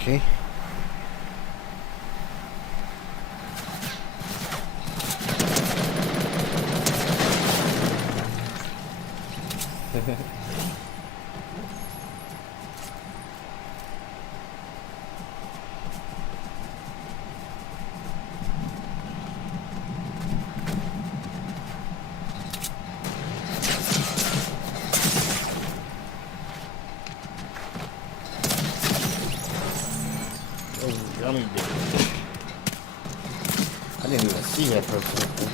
Okay. Oh, yummy baby. I didn't even see that for a second.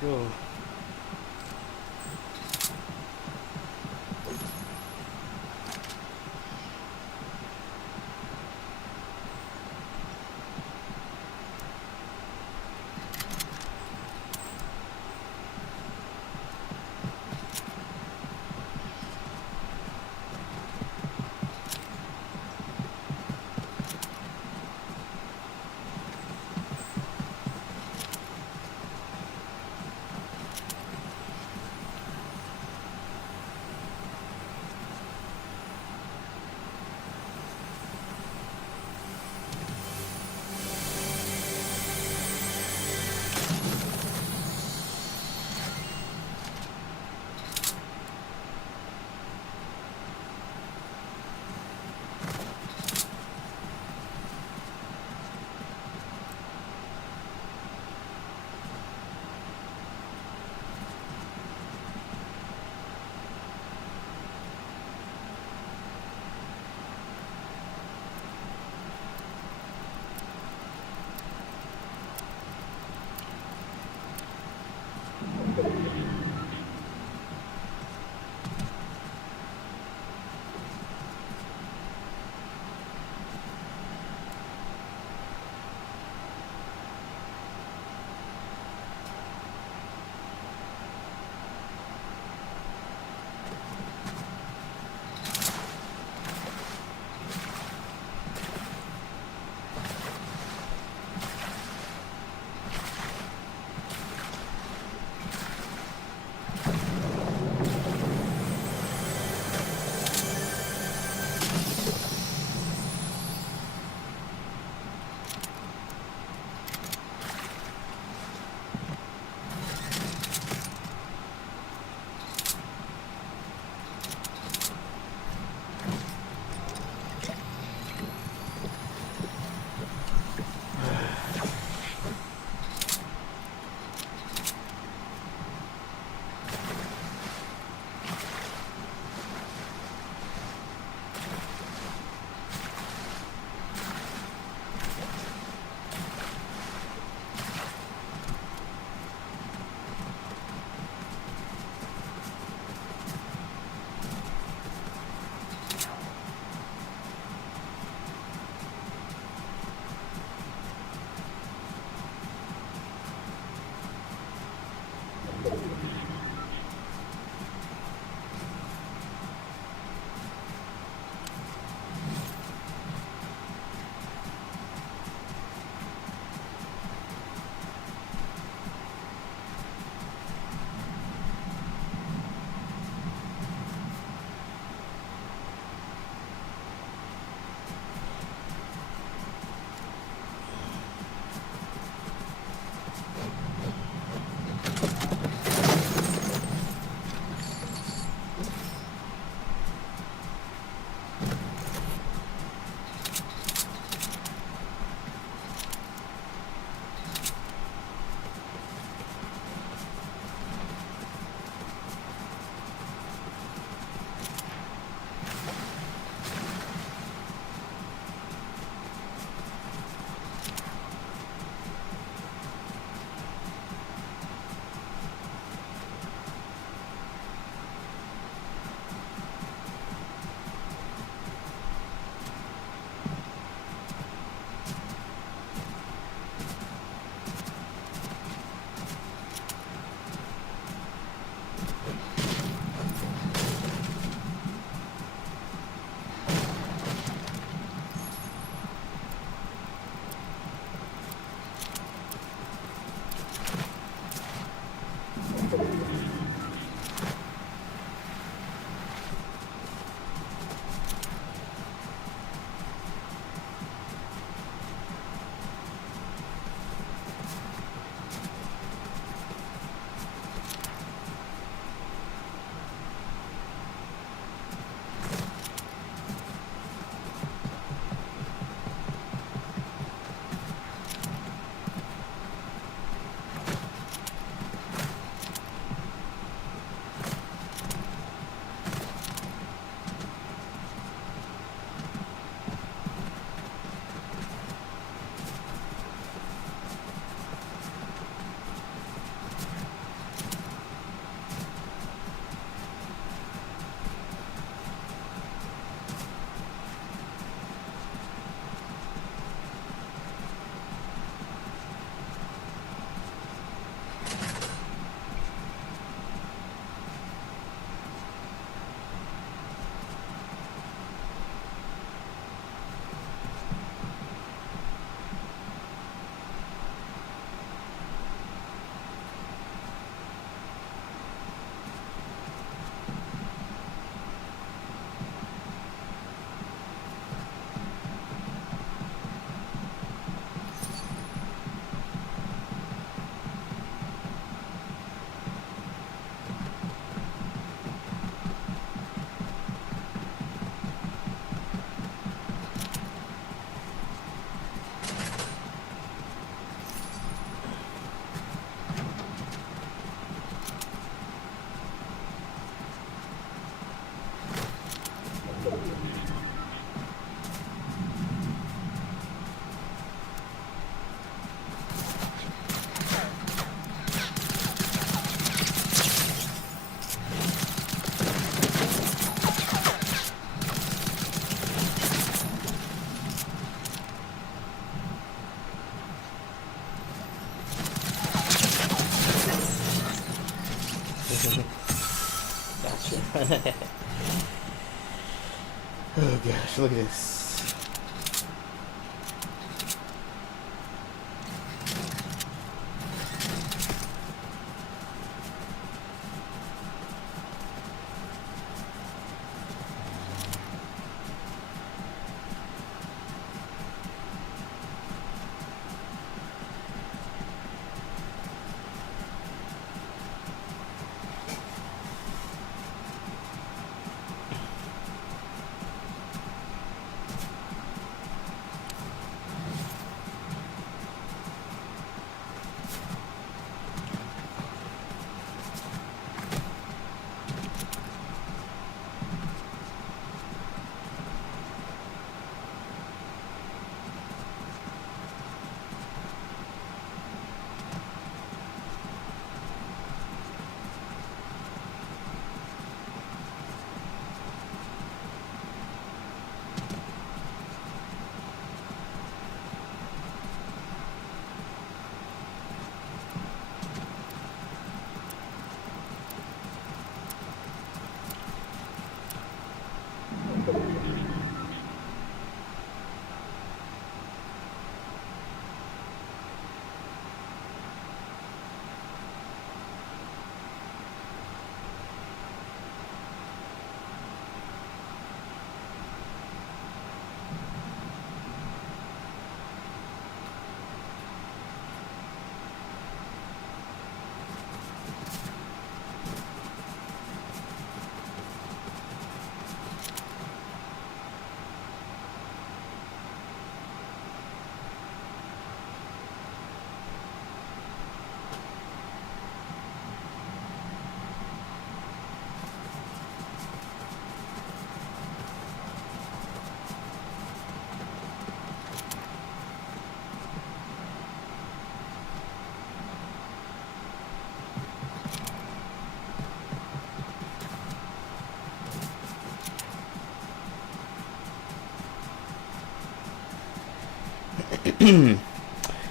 go. Gotcha. Oh gosh, look at this.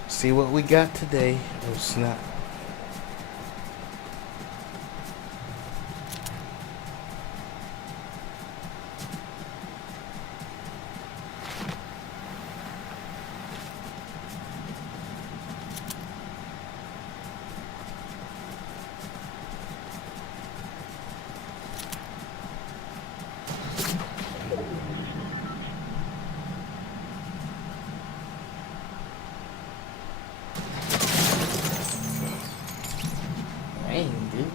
See what we got today. Oh snap. Dang, dude.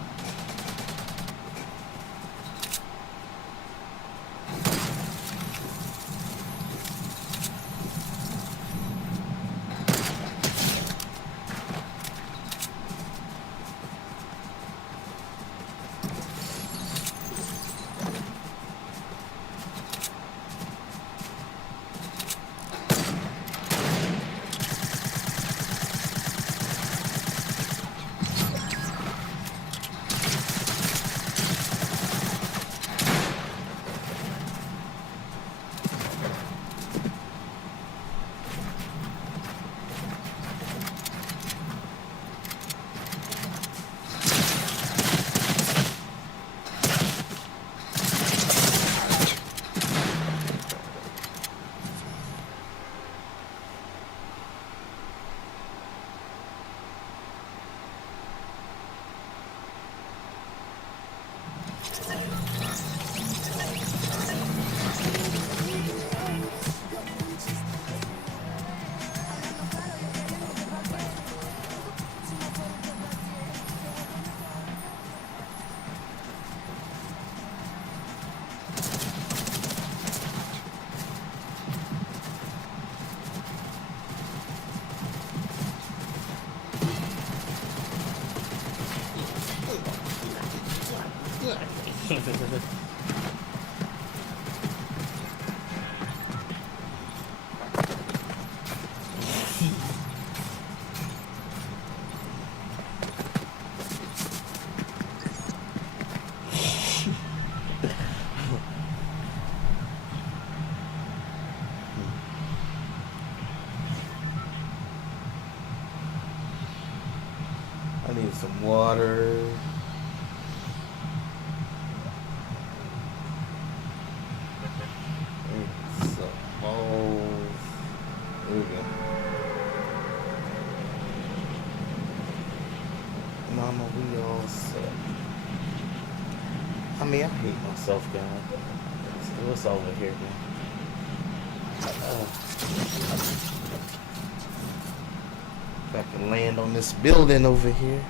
I need some water. Mama, we all set. I mean, I hate myself, guys. What's over here, man? If I can land on this building over here.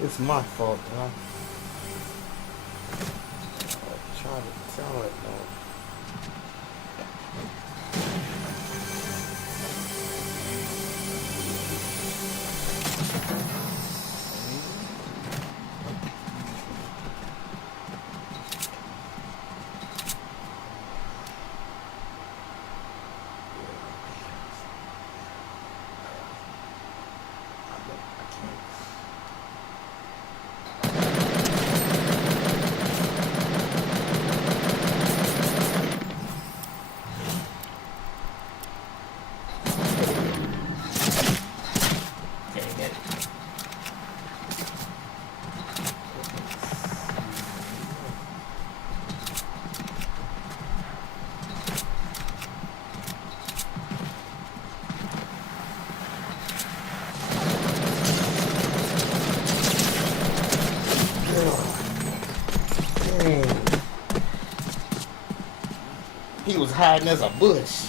It's my fault, huh? I try to tell it, though. He was hiding as a bush.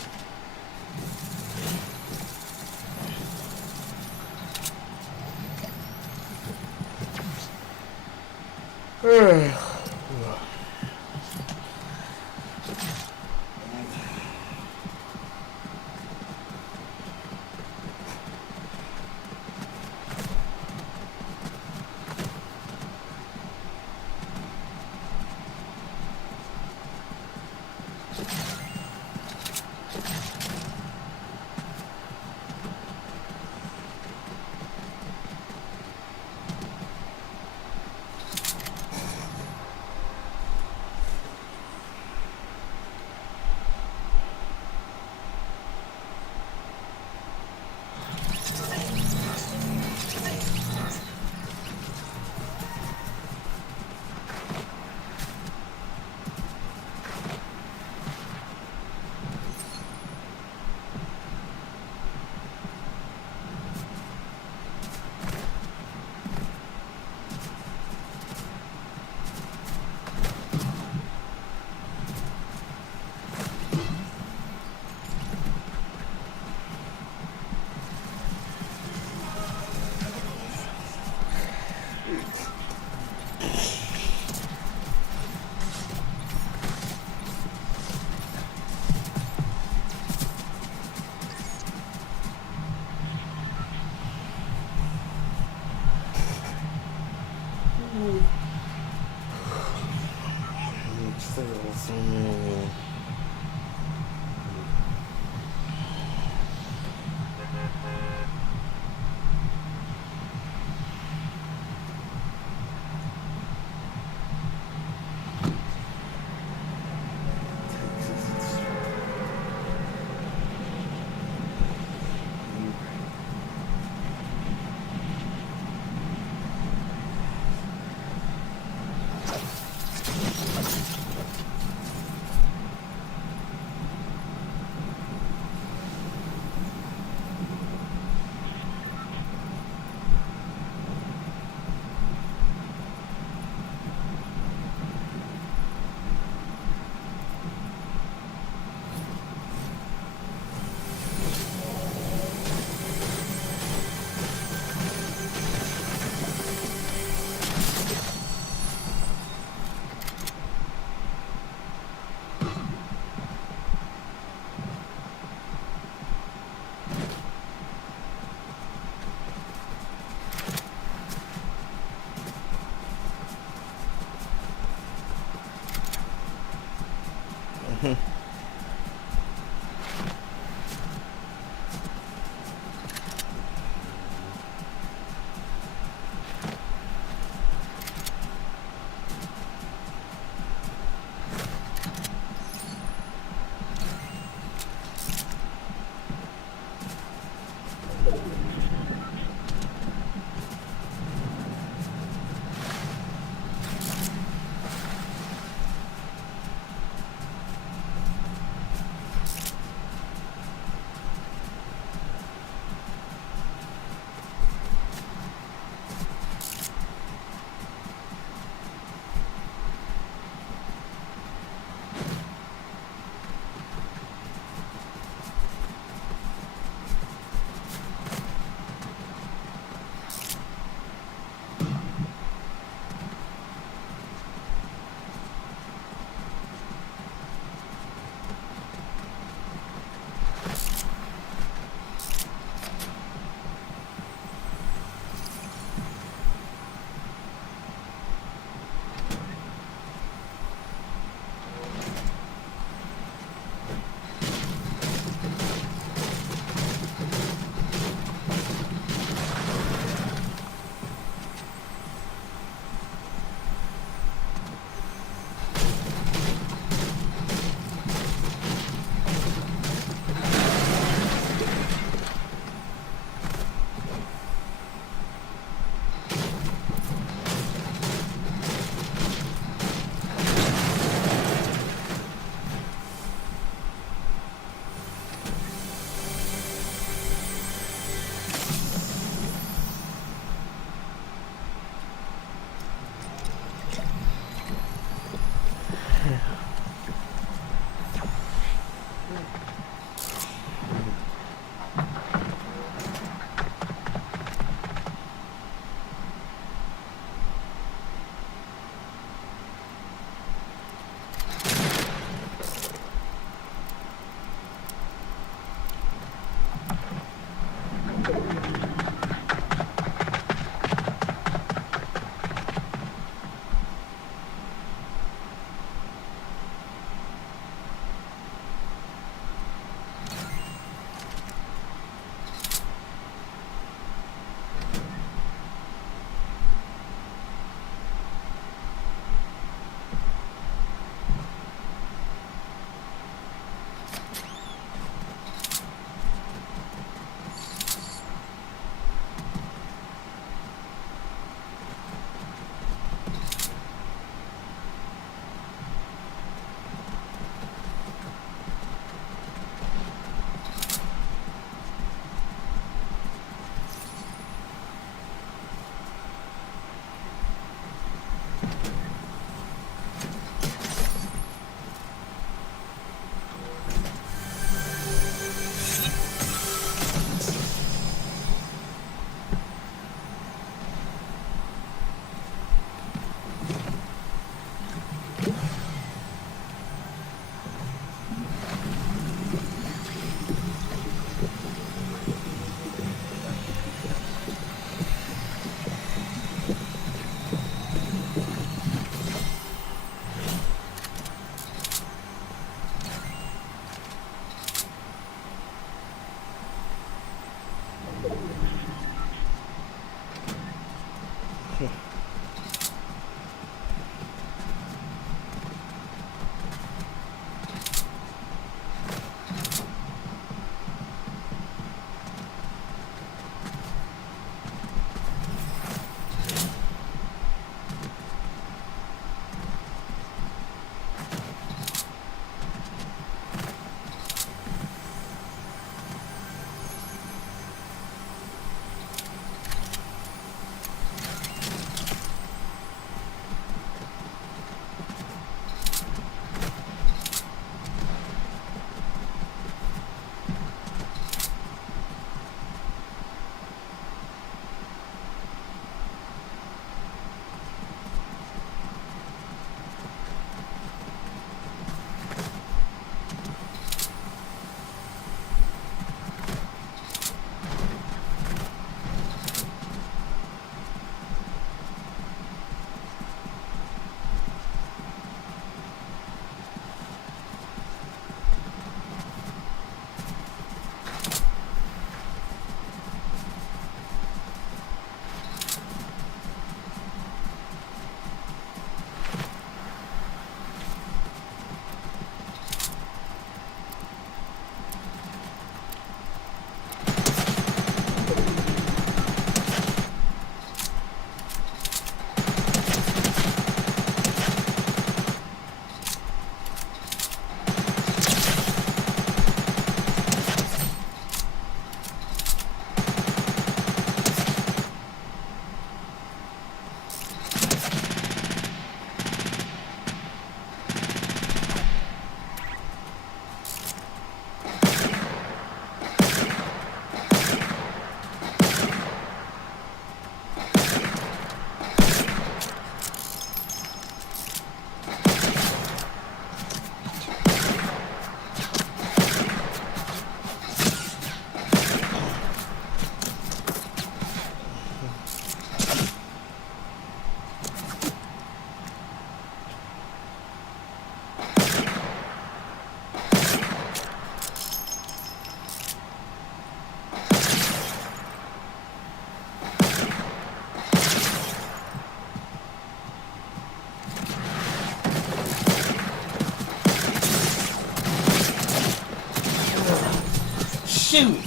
Shoot.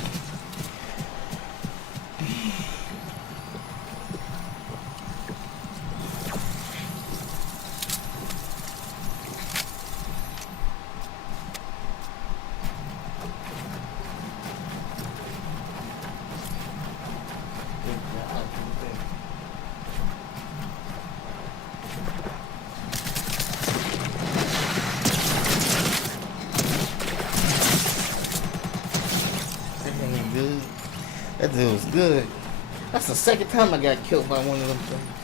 Good. That dude was good. That's the second time I got killed by one of them things.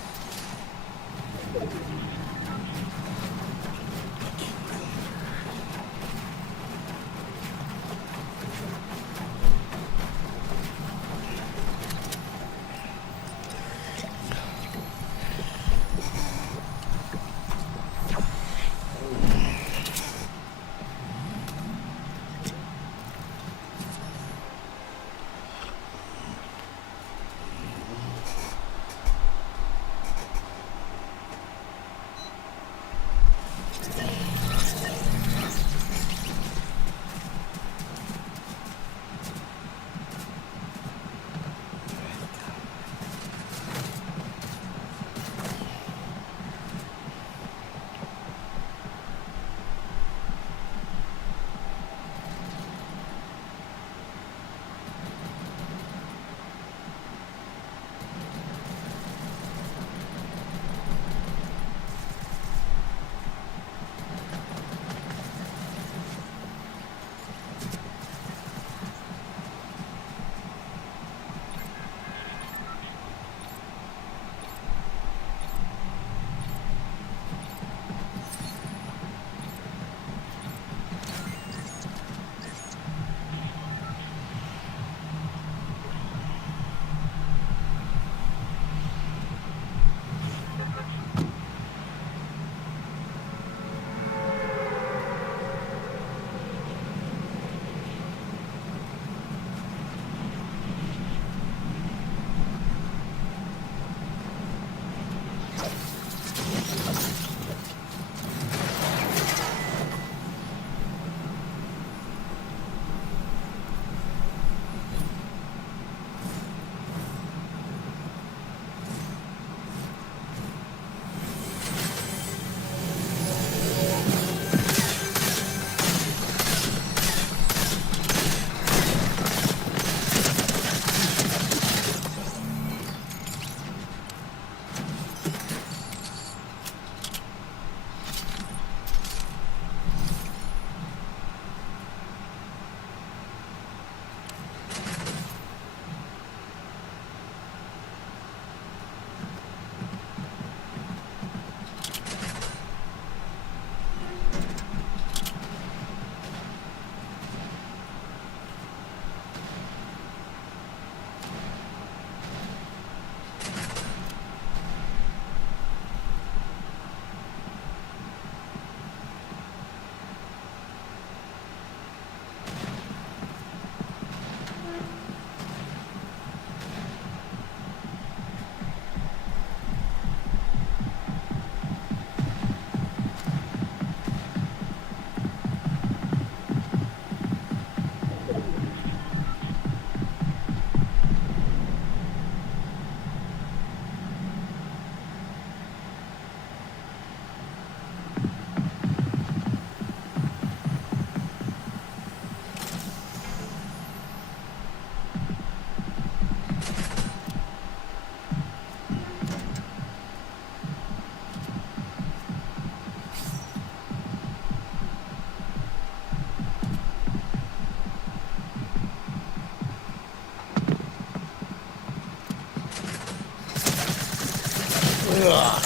Ugh.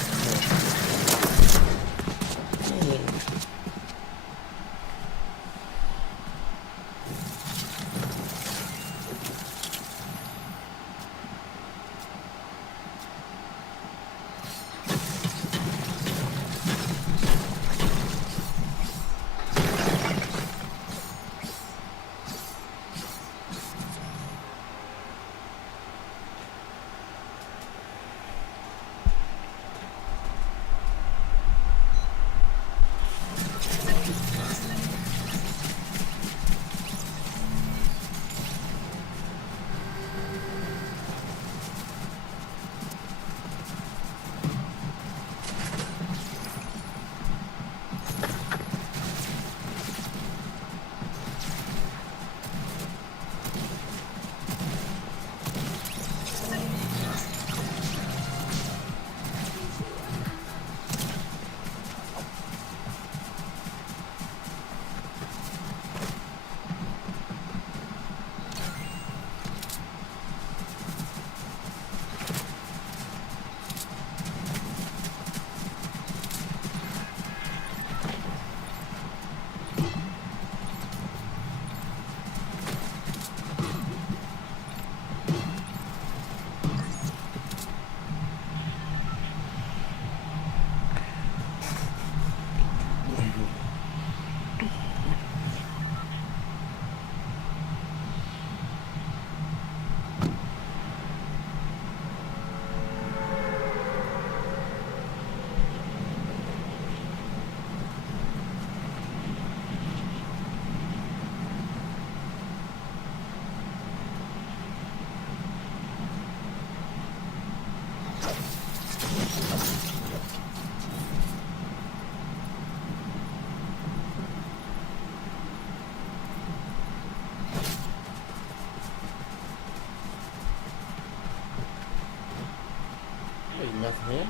here?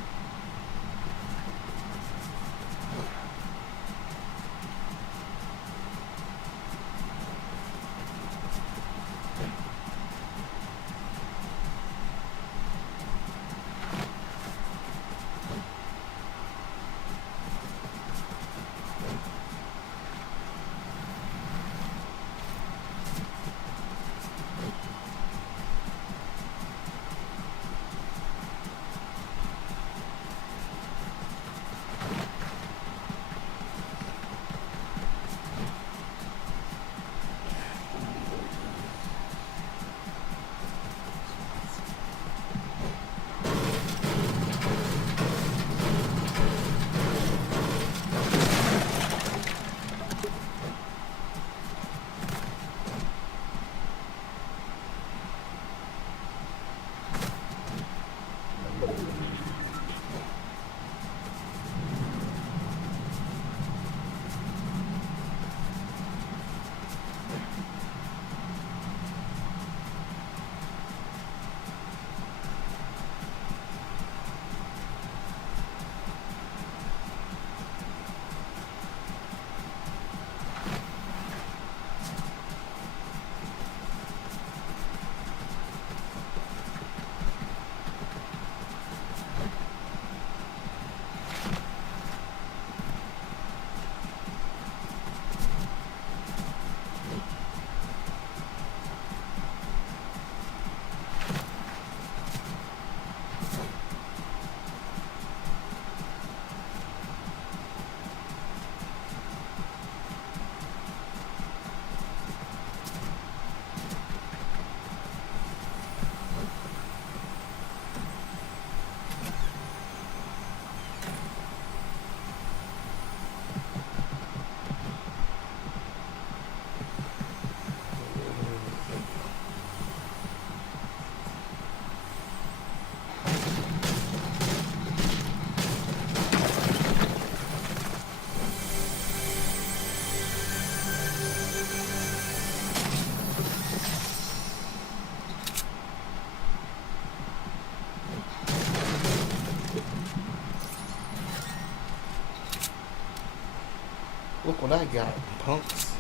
Look what I got, punks.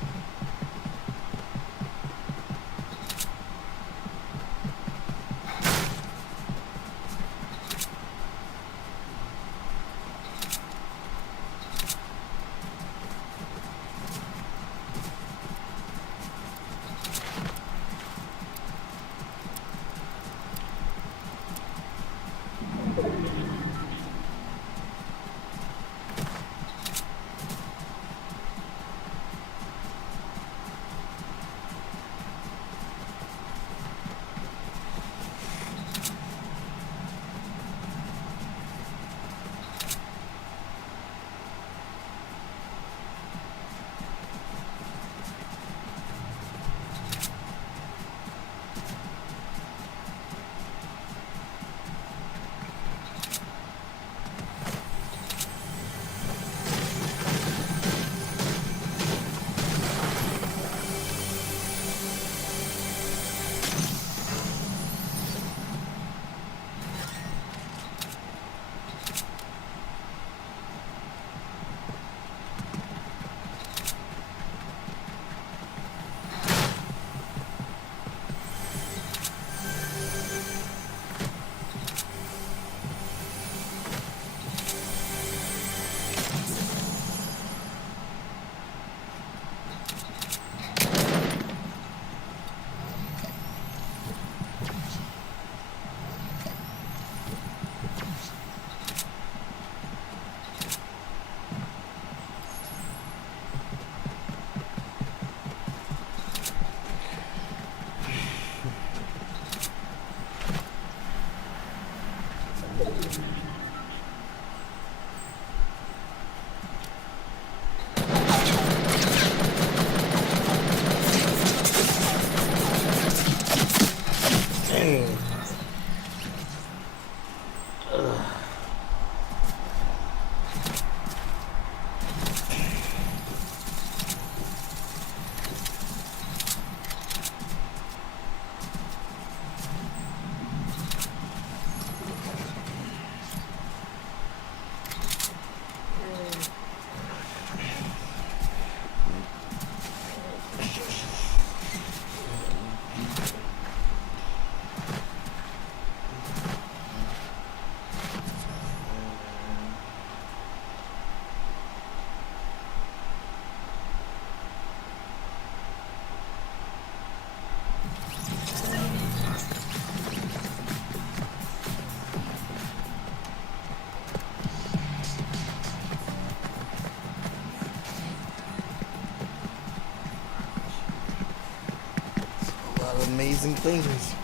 lot of amazing things.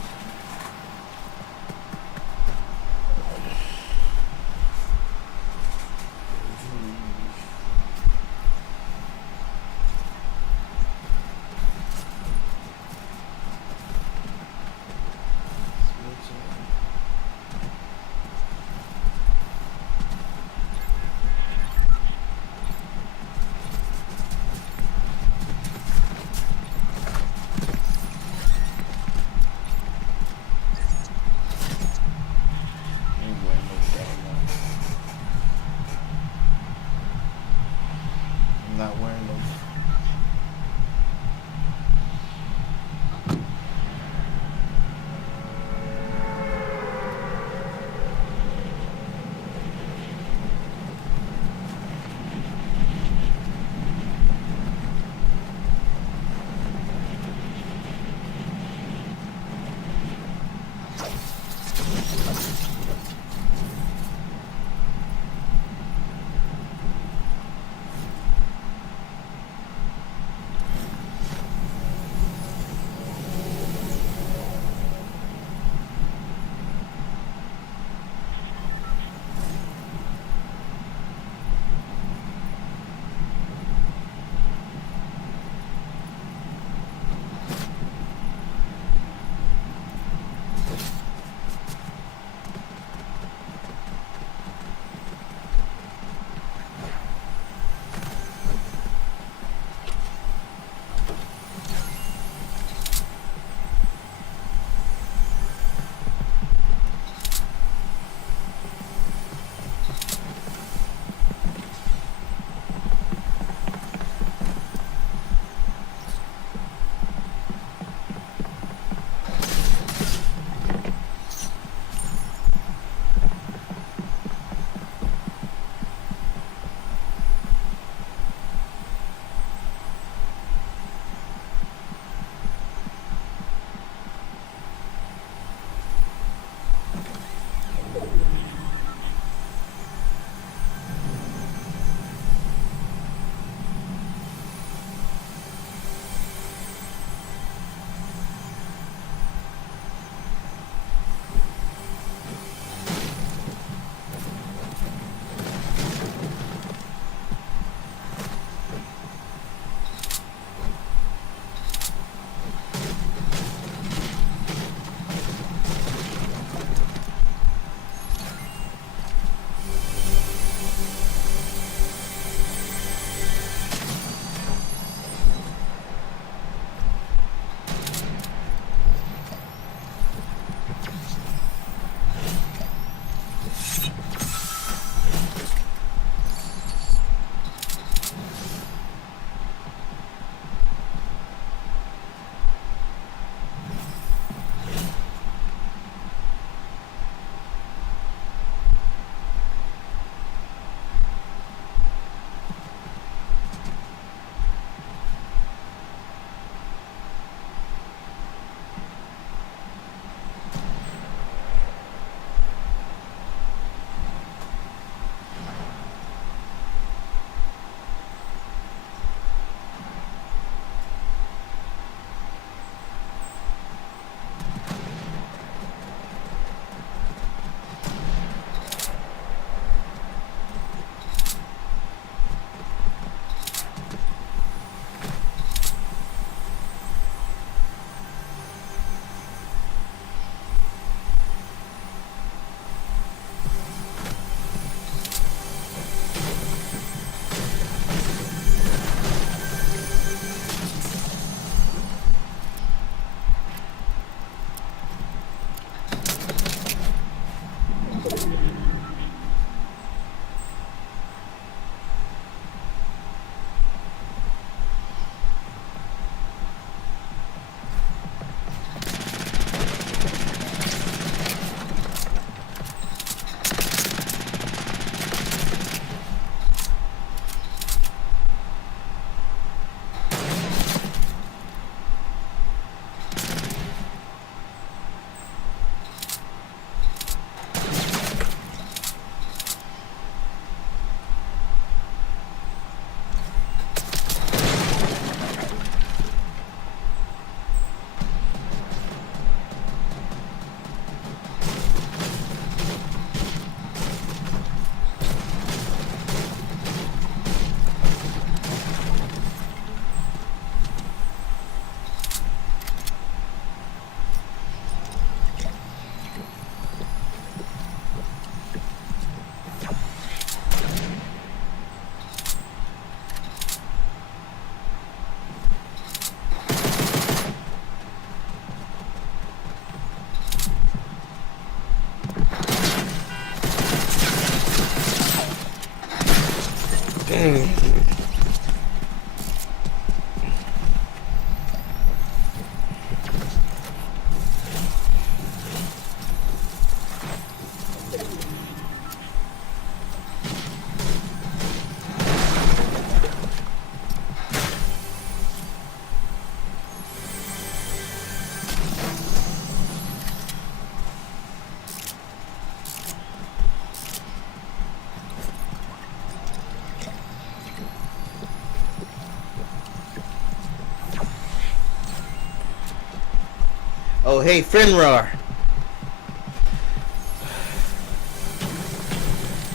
Oh, hey, Finrar.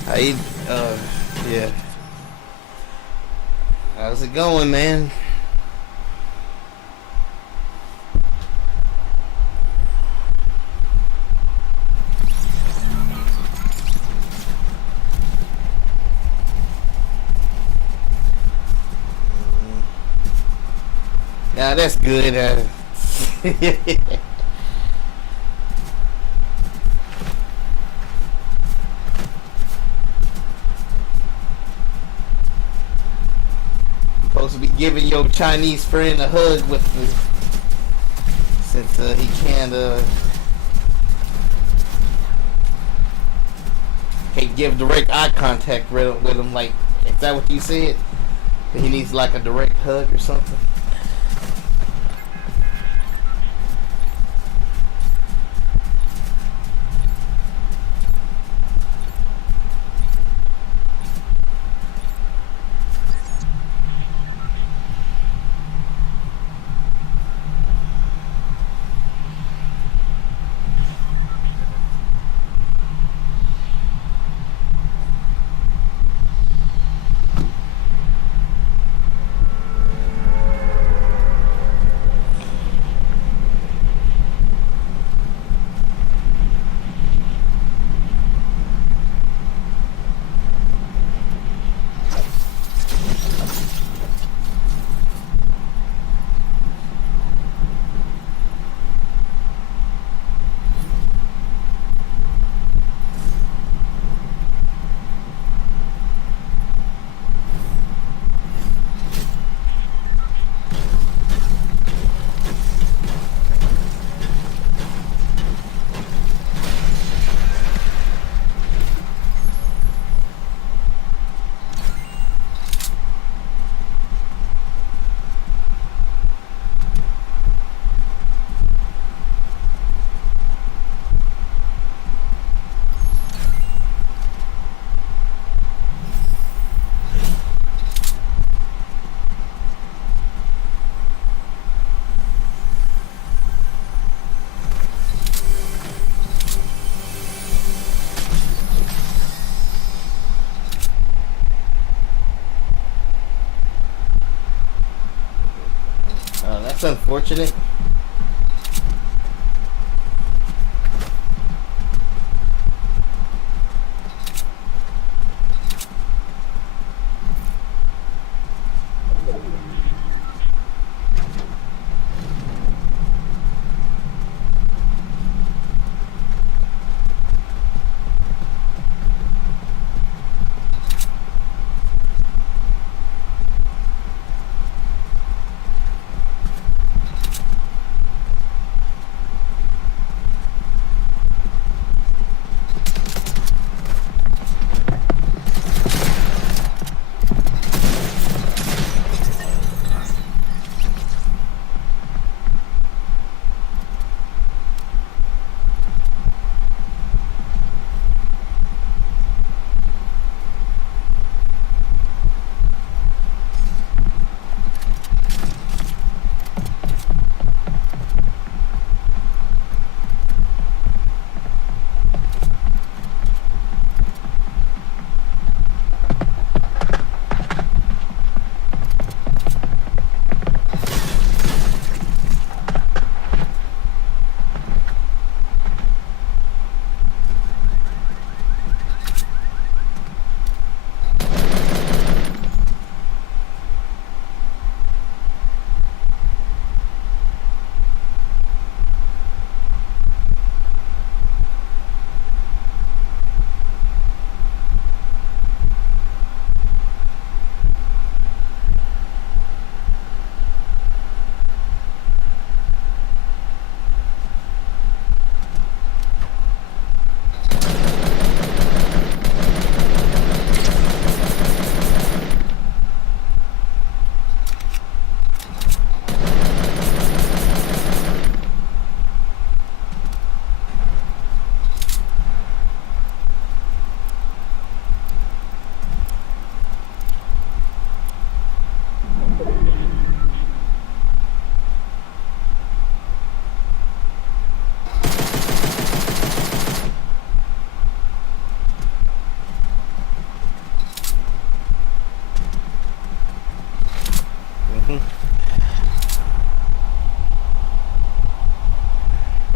How you, yeah. How's it going, man? Nah, that's good. Supposed to be giving your Chinese friend a hug with the, since he can't give direct eye contact with him. Like, is that what you said? That he needs like a direct hug or something? That's unfortunate.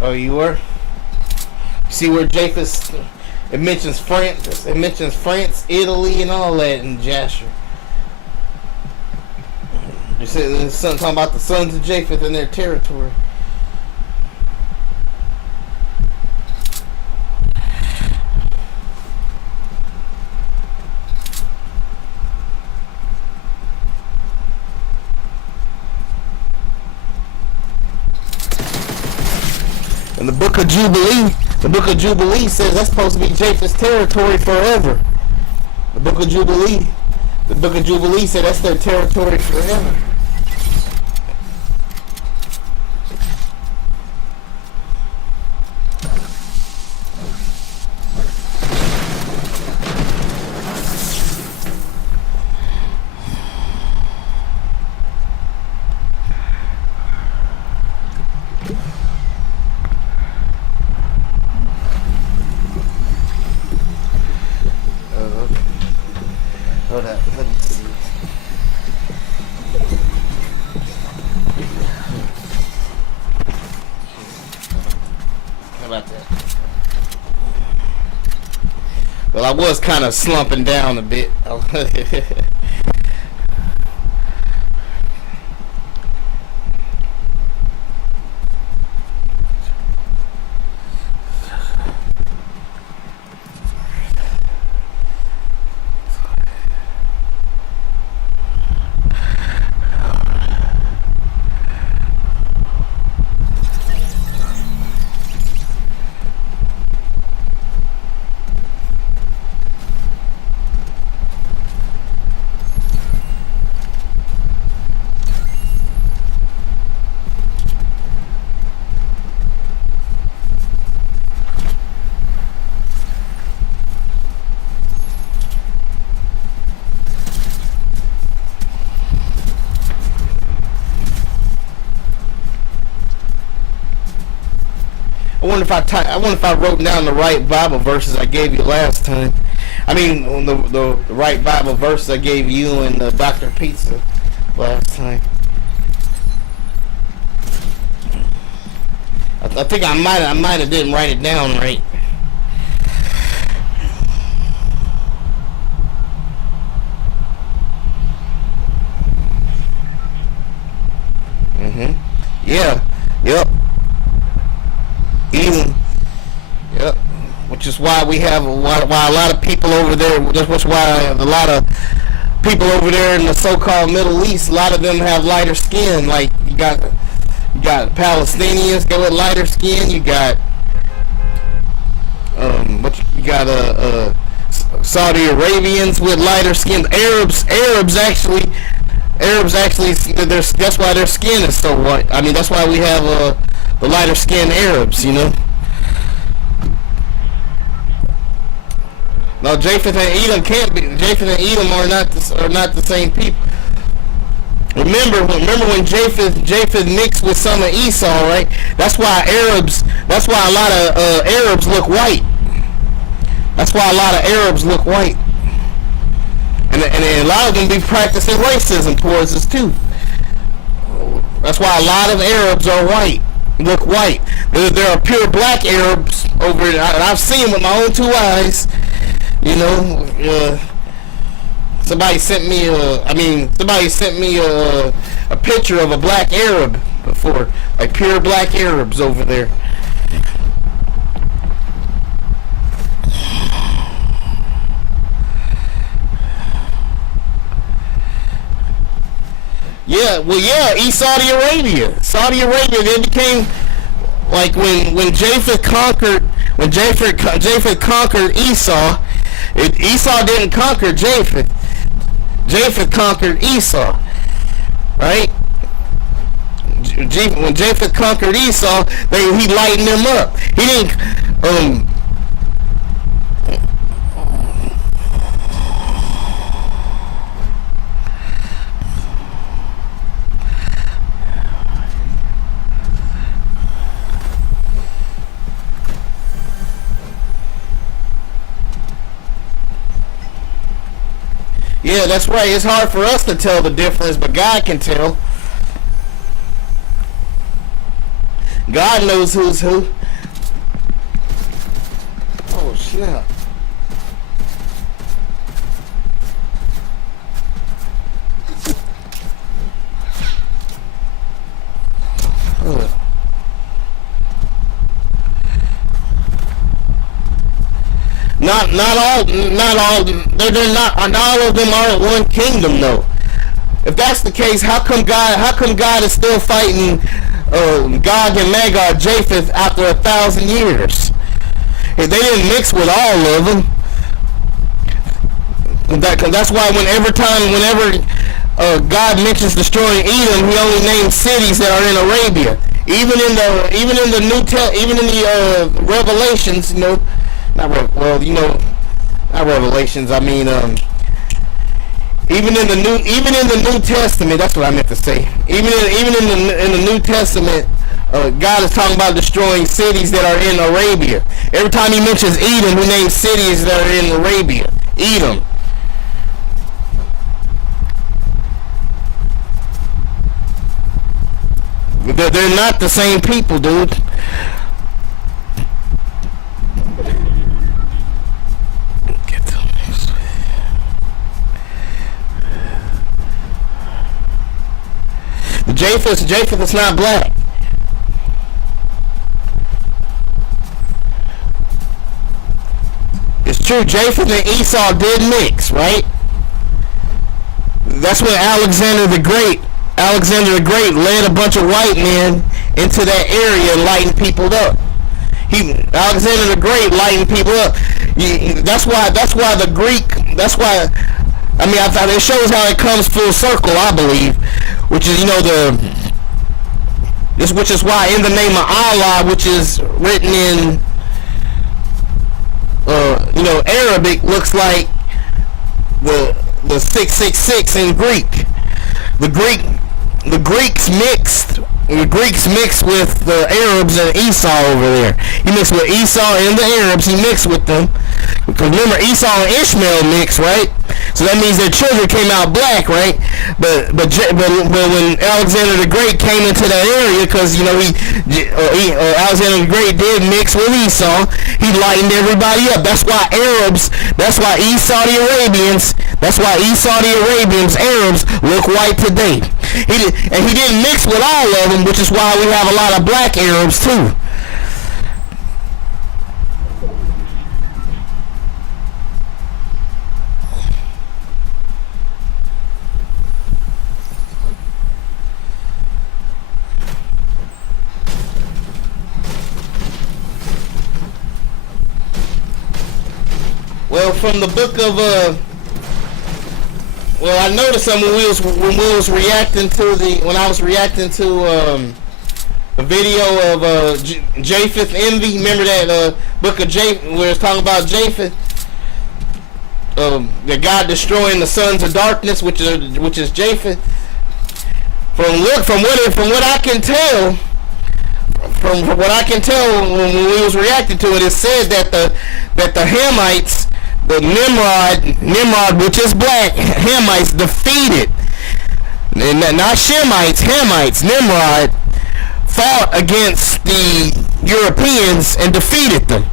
Oh, you were? See where Japheth, it mentions France. It mentions France, Italy, and all that in Jasher. You see, there's something talking about the sons of Japheth and their territory. And the book of Jubilee says that's supposed to be Japheth's territory forever. The book of Jubilee said that's their territory forever. Hold up, let me see. How about that? Well, I was kind of slumping down a bit. I wonder if I wrote down the right Bible verses I gave you last time. I mean, the right Bible verses I gave you and Dr. Pizza last time. I think I might have didn't write it down right. Yeah. Yep. Even, yep, which is why we have why a lot of people over there. That's why a lot of people over there in the so-called Middle East, a lot of them have lighter skin. Like you got Palestinians with lighter skin. You got Saudi Arabians with lighter skin. Arabs actually. That's why their skin is so white. I mean, that's why we have the lighter skinned Arabs, you know. No, Japheth and Edom can't be. Japheth and Edom are not the same people. Remember when Japheth mixed with some of Esau, right? That's why a lot of Arabs look white. That's why a lot of Arabs look white. And a lot of them be practicing racism towards us too. That's why a lot of Arabs are white. Look white. There are pure black Arabs over there. I've seen them with my own two eyes. You know, somebody sent me a picture of a black Arab before, like pure black Arabs over there. Yeah, well, yeah, Saudi Arabia, they became like when Japheth conquered Esau. Esau didn't conquer Japheth. Japheth conquered Esau, right? When Japheth conquered Esau, he lightened him up. He didn't. Yeah, that's right. It's hard for us to tell the difference, but God can tell. God knows who's who. Oh shit. Not all of them are one kingdom though. If that's the case, how come God is still fighting Gog and Magog, Japheth after 1,000 years? If they didn't mix with all of them. That's why whenever God mentions destroying Edom, He only names cities that are in Arabia. Even in the Revelations, not Revelations. I mean, even in the New Testament. That's what I meant to say. Even in the New Testament, God is talking about destroying cities that are in Arabia. Every time He mentions Edom, He names cities that are in Arabia. Edom. They're not the same people, dude. Japheth is not black. It's true, Japheth and Esau did mix, right? That's when Alexander the Great led a bunch of white men into that area and lightened people up. Alexander the Great lightened people up. That's why I thought it shows how it comes full circle, I believe, which is which is why in the name of Allah, which is written in Arabic, looks like the 666 in Greek. The Greeks mixed with the Arabs and Esau over there. He mixed with Esau and the Arabs. He mixed with them. Because remember, Esau and Ishmael mixed, right? So that means their children came out black, right? But when Alexander the Great came into that area, because Alexander the Great did mix with Esau, he lightened everybody up. That's why Esau the Arabians, Arabs look white today. He didn't mix with all of them, which is why we have a lot of black Arabs too. Well, from the book of I noticed something when I was reacting to the video of Japheth envy. Remember that book of Japheth where it's talking about Japheth, that God destroying the sons of darkness, which is Japheth. From what I can tell when we was reacting to it, it said that the Hamites, the Nimrod, which is black, Hamites defeated, not Shemites, Hamites, Nimrod fought against the Europeans and defeated them.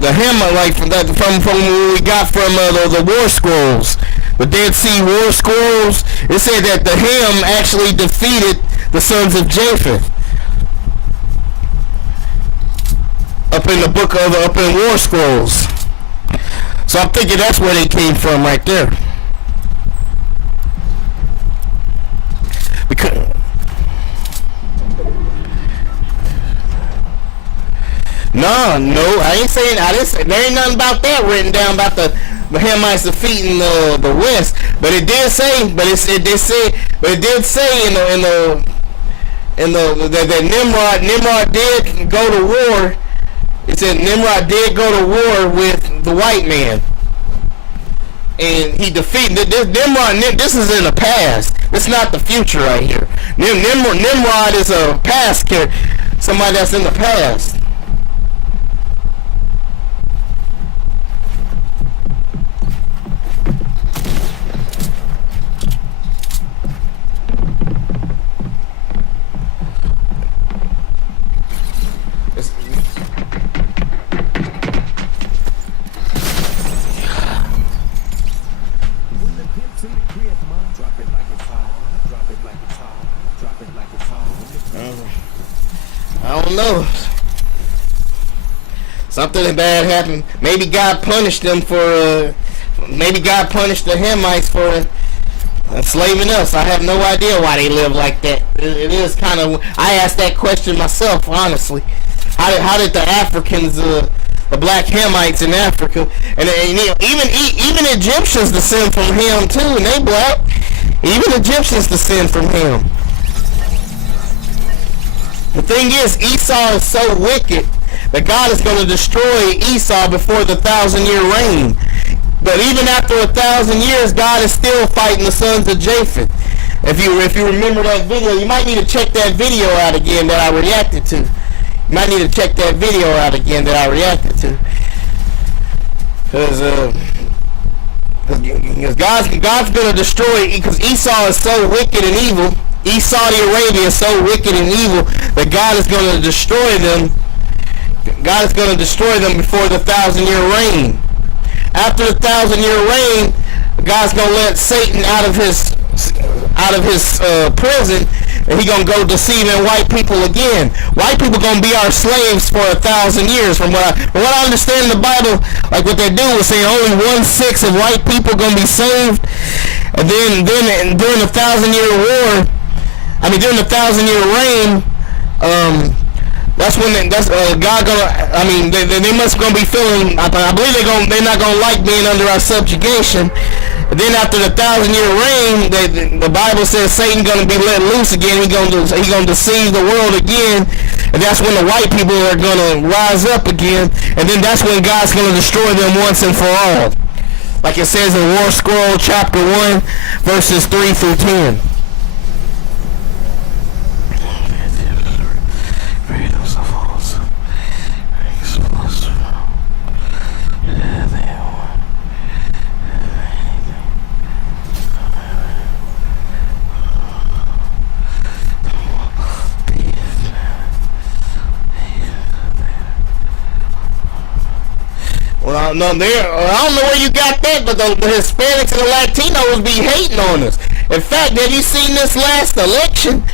The Hamite, like from what we got from the War Scrolls, the Dead Sea War Scrolls, it said that the Ham actually defeated the sons of Japheth. Up in War Scrolls. So I'm thinking that's where they came from right there. Because no, I ain't saying. There ain't nothing about that written down about the Hamites defeating the West. But it did say. It did say that Nimrod did go to war. It said Nimrod did go to war with the white man, and he defeated Nimrod. This is in the past. It's not the future right here. Nimrod is a past character, somebody that's in the past. I don't know. Something bad happened. Maybe God punished them for. Maybe God punished the Hamites for enslaving us. I have no idea why they live like that. It is kind of. I asked that question myself, honestly. How did the Africans, the black Hamites in Africa, and even Egyptians descend from Ham too, and they black. Even Egyptians descend from Ham. The thing is, Esau is so wicked that God is going to destroy Esau before the 1,000-year reign. But even after 1,000 years, God is still fighting the sons of Japheth. If you remember that video, you might need to check that video out again that I reacted to. You might need to check that video out again that I reacted to. Because God's going to destroy, because Esau is so wicked and evil. Saudi Arabia is so wicked and evil that God is going to destroy them. God is going to destroy them before the 1,000-year reign. After the 1,000-year reign, God's going to let Satan out of his prison, and he's going to go deceiving white people again. White people going to be our slaves for 1,000 years. From what I understand in the Bible, like what they do is saying only 1/6 of white people going to be saved, and then during the 1,000-year war. During the 1,000-year reign, that's when God gonna. They must gonna be feeling. I believe they're not gonna like being under our subjugation. And then after the 1,000-year reign, the Bible says Satan gonna be let loose again. He gonna deceive the world again, and that's when the white people are gonna rise up again. And then that's when God's gonna destroy them once and for all, like it says in War Scroll chapter 1, verses 3 through 10. Well, no, I don't know where you got that, but the Hispanics and the Latinos be hating on us. In fact, have you seen this last election?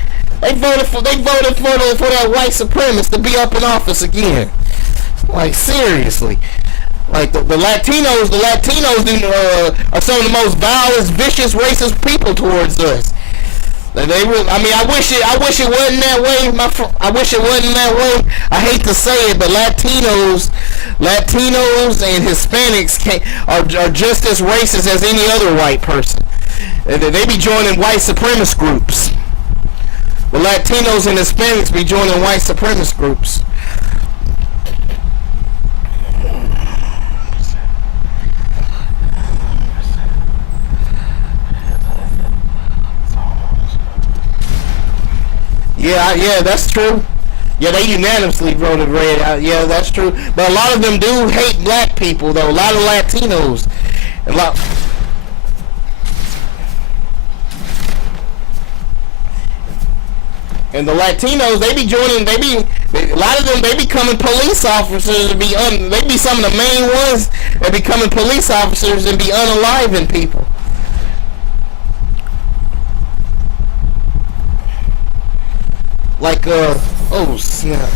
They voted for that white supremacist to be up in office again. Like, seriously. Like the Latinos are some of the most vilest, vicious, racist people towards us. I wish it wasn't that way. I wish it wasn't that way. I hate to say it, but Latinos and Hispanics are just as racist as any other white person. They be joining white supremacist groups. The Latinos and Hispanics be joining white supremacist groups. Yeah, that's true. Yeah, they unanimously voted red. Yeah, that's true. But a lot of them do hate black people, though. A lot of Latinos. And the Latinos, a lot of them, they becoming police officers they be some of the main ones that becoming police officers and be unaliving people. Like, oh snap.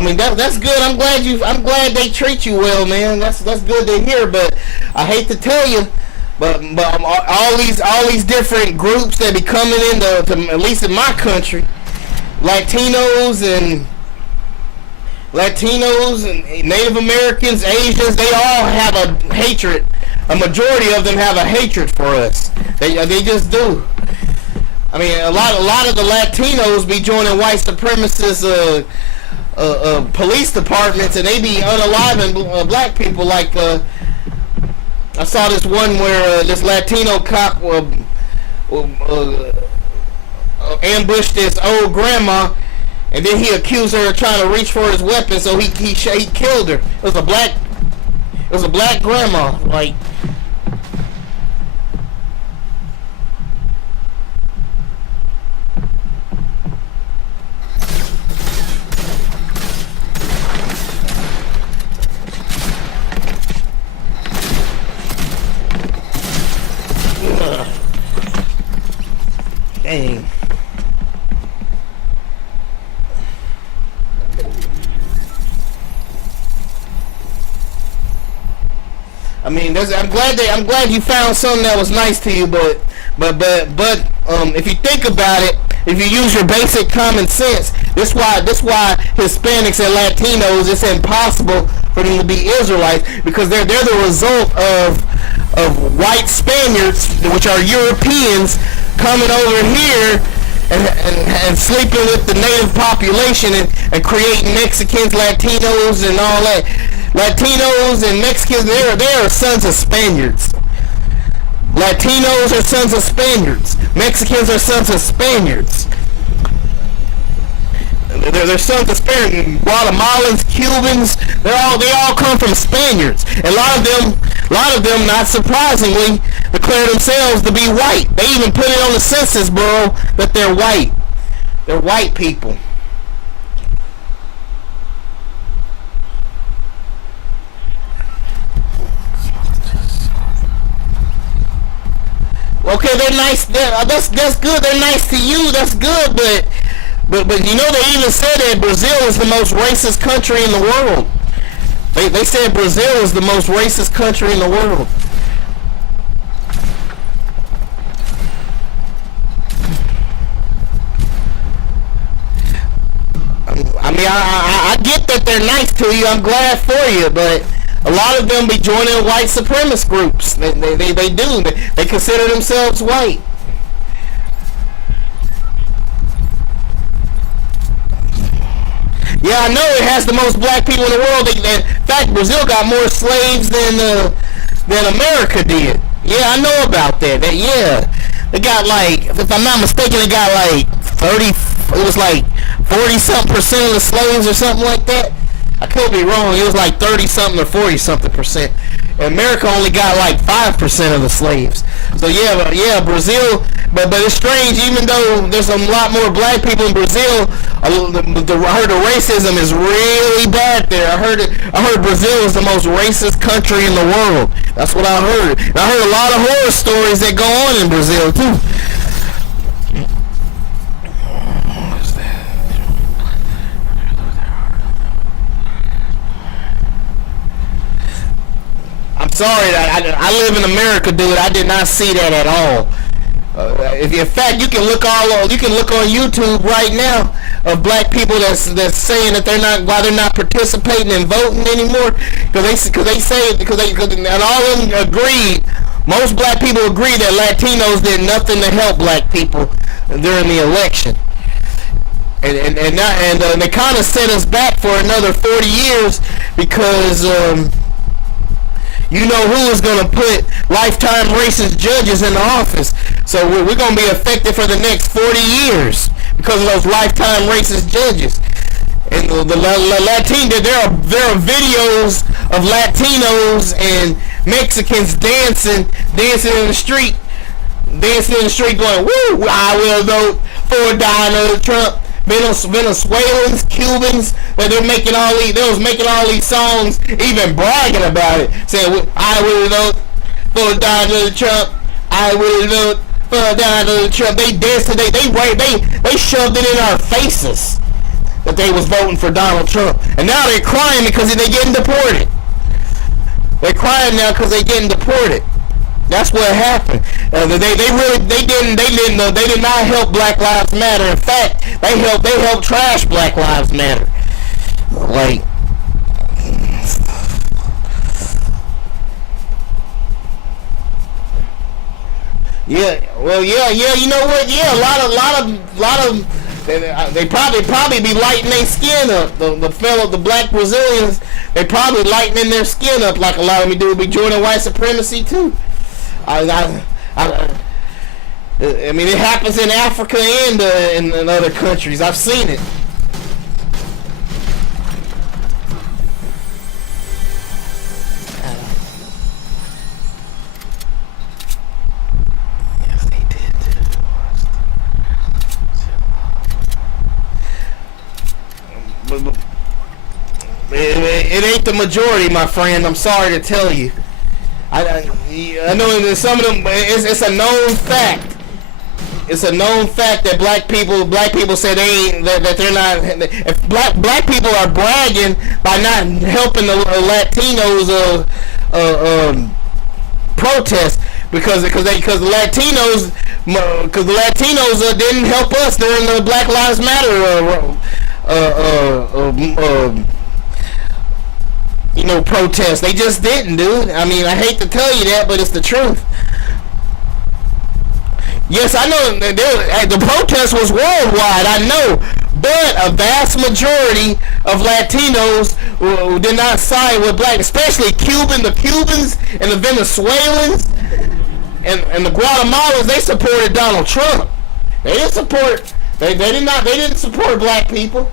I mean that's good. I'm glad they treat you well, man. That's good to hear. But I hate to tell you, but all these different groups that be coming in to at least in my country, Latinos and Native Americans, Asians, they all have a hatred. A majority of them have a hatred for us. They just do. I mean, a lot of the Latinos be joining white supremacist police departments, and they be unaliving black people. Like I saw this one where this Latino cop ambushed this old grandma, and then he accused her of trying to reach for his weapon, so he killed her. It was a black grandma. Like, dang. I mean, I'm glad you found something that was nice to you, but if you think about it, if you use your basic common sense, this why Hispanics and Latinos, it's impossible for them to be Israelites, because they're the result of white Spaniards, which are Europeans, coming over here and sleeping with the native population and creating Mexicans, Latinos, and all that. Latinos and Mexicans, they are sons of Spaniards. Latinos are sons of Spaniards. Mexicans are sons of Spaniards. They're sons of Spaniards. Guatemalans, Cubans, they all come from Spaniards. And a lot of them, not surprisingly, declare themselves to be white. They even put it on the census bureau that they're white. They're white people. Okay, they're nice. That's good. They're nice to you. That's good. But you know, they even said that Brazil is the most racist country in the world. They said Brazil is the most racist country in the world. I mean, I get that they're nice to you. I'm glad for you, but a lot of them be joining white supremacist groups. They do. They consider themselves white. Yeah, I know it has the most black people in the world. In fact, Brazil got more slaves than America did. Yeah, I know about that. Yeah, they got, like, if I'm not mistaken, they got like 30. It was like 40-something% of the slaves or something like that. I could be wrong. It was like 30-something or 40-something%. America only got like 5% of the slaves. So yeah, Brazil. But it's strange. Even though there's a lot more black people in Brazil, I heard the racism is really bad there. I heard Brazil is the most racist country in the world. That's what I heard. And I heard a lot of horror stories that go on in Brazil too. I'm sorry, I live in America, dude. I did not see that at all. In fact, you can look on YouTube right now of black people that's saying that they're not participating in voting anymore, because all of them agreed. Most black people agree that Latinos did nothing to help black people during the election, and they kind of set us back for another 40 years because. You know who is going to put lifetime racist judges in the office. So we're going to be affected for the next 40 years because of those lifetime racist judges. And the Latino, there are videos of Latinos and Mexicans dancing in the street going, woo, I will vote for Donald Trump. Venezuelans, Cubans, that they was making all these songs, even bragging about it, saying, I will vote for Donald Trump. I will vote for Donald Trump. They danced today. They shoved it in our faces. that they was voting for Donald Trump, and now they're crying because they're getting deported. They're crying now because they're getting deported. That's what happened. They did not help Black Lives Matter. In fact, they helped trash Black Lives Matter. Like, yeah, well, yeah. You know what? Yeah, a lot of. They probably be lighting their skin up. The black Brazilians, they probably lightening their skin up like a lot of them do. Be joining white supremacy too. I mean, it happens in Africa and in other countries. I've seen it. Yes, they did too. It ain't the majority, my friend. I'm sorry to tell you. I know that some of them. It's a known fact. It's a known fact that black people say they ain't, that they're not. If black people are bragging by not helping the Latinos protest because the Latinos didn't help us during the Black Lives Matter protest. They just didn't, dude. I mean, I hate to tell you that, but it's the truth. Yes, I know the protest was worldwide, I know, but a vast majority of Latinos did not side with black, especially the Cubans and the Venezuelans and the Guatemalans. They supported Donald Trump. They didn't support. They didn't support black people.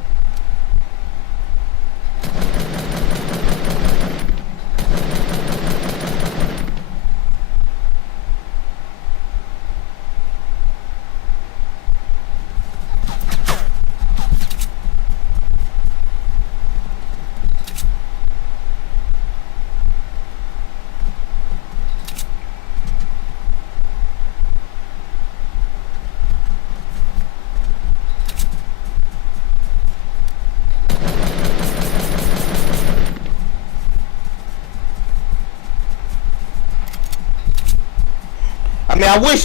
I mean, I wish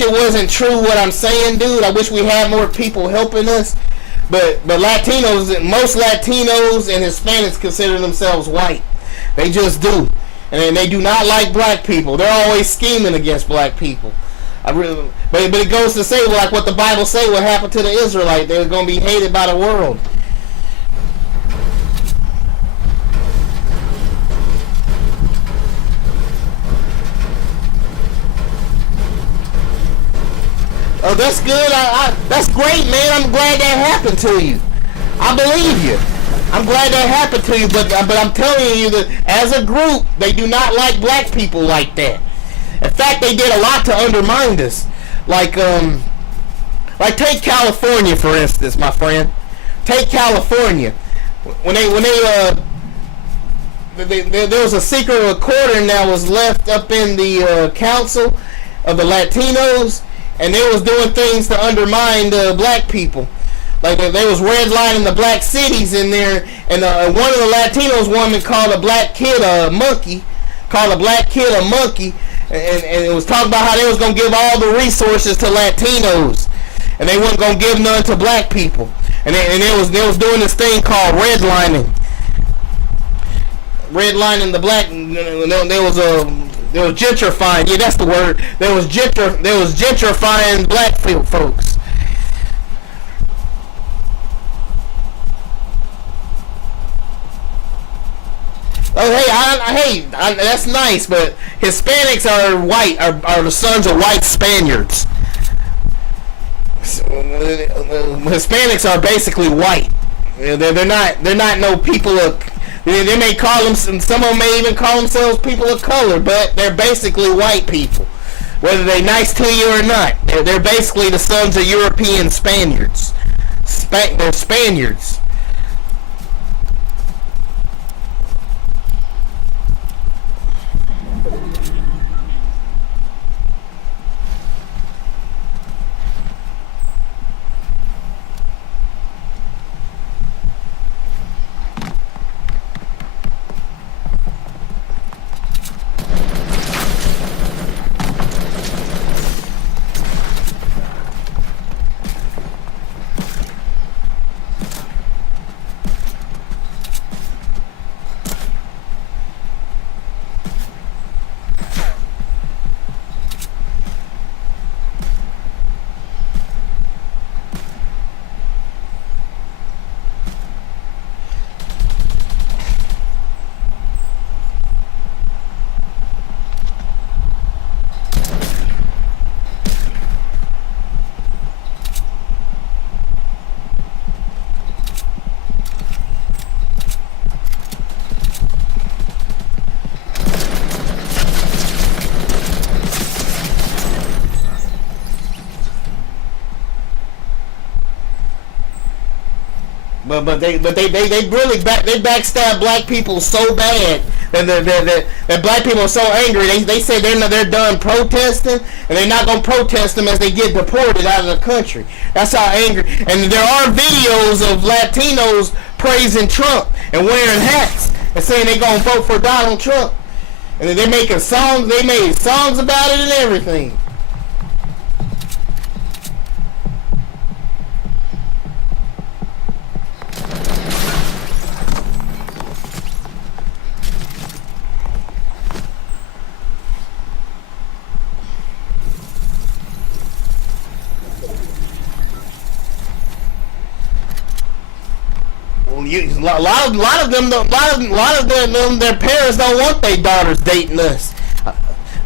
it wasn't true what I'm saying, dude. I wish we had more people helping us. But most Latinos and Hispanics consider themselves white. They just do. And they do not like black people. They're always scheming against black people. But it goes to say, like what the Bible say, what happened to the Israelites. They're going to be hated by the world. Oh, that's good. That's great, man. I'm glad that happened to you. I believe you. I'm glad that happened to you, but I'm telling you that as a group, they do not like black people like that. In fact, they did a lot to undermine us. Like take California for instance, my friend. Take California. There was a secret recording that was left up in the council of the Latinos. And they was doing things to undermine the black people. Like they was redlining the black cities in there. And one of the Latinos woman called a black kid a monkey. And it was talking about how they was going to give all the resources to Latinos. And they wasn't going to give none to black people. And they was doing this thing called redlining. Redlining the black. They was gentrifying. Yeah, that's the word. There was gentrifying black folks. Oh, hey, that's nice, but Hispanics are white, are the sons of white Spaniards. Hispanics are basically white. They're not no people of. They may call them, some of them may even call themselves people of color, but they're basically white people. Whether they're nice to you or not, they're basically the sons of European Spaniards. They're Spaniards. But they really backstab black people so bad that black people are so angry. They say they're done protesting, and they're not gonna protest them as they get deported out of the country. That's how angry. And there are videos of Latinos praising Trump and wearing hats and saying they're gonna vote for Donald Trump. And they're making songs. They made songs about it and everything. A lot of them, their parents don't want their daughters dating us.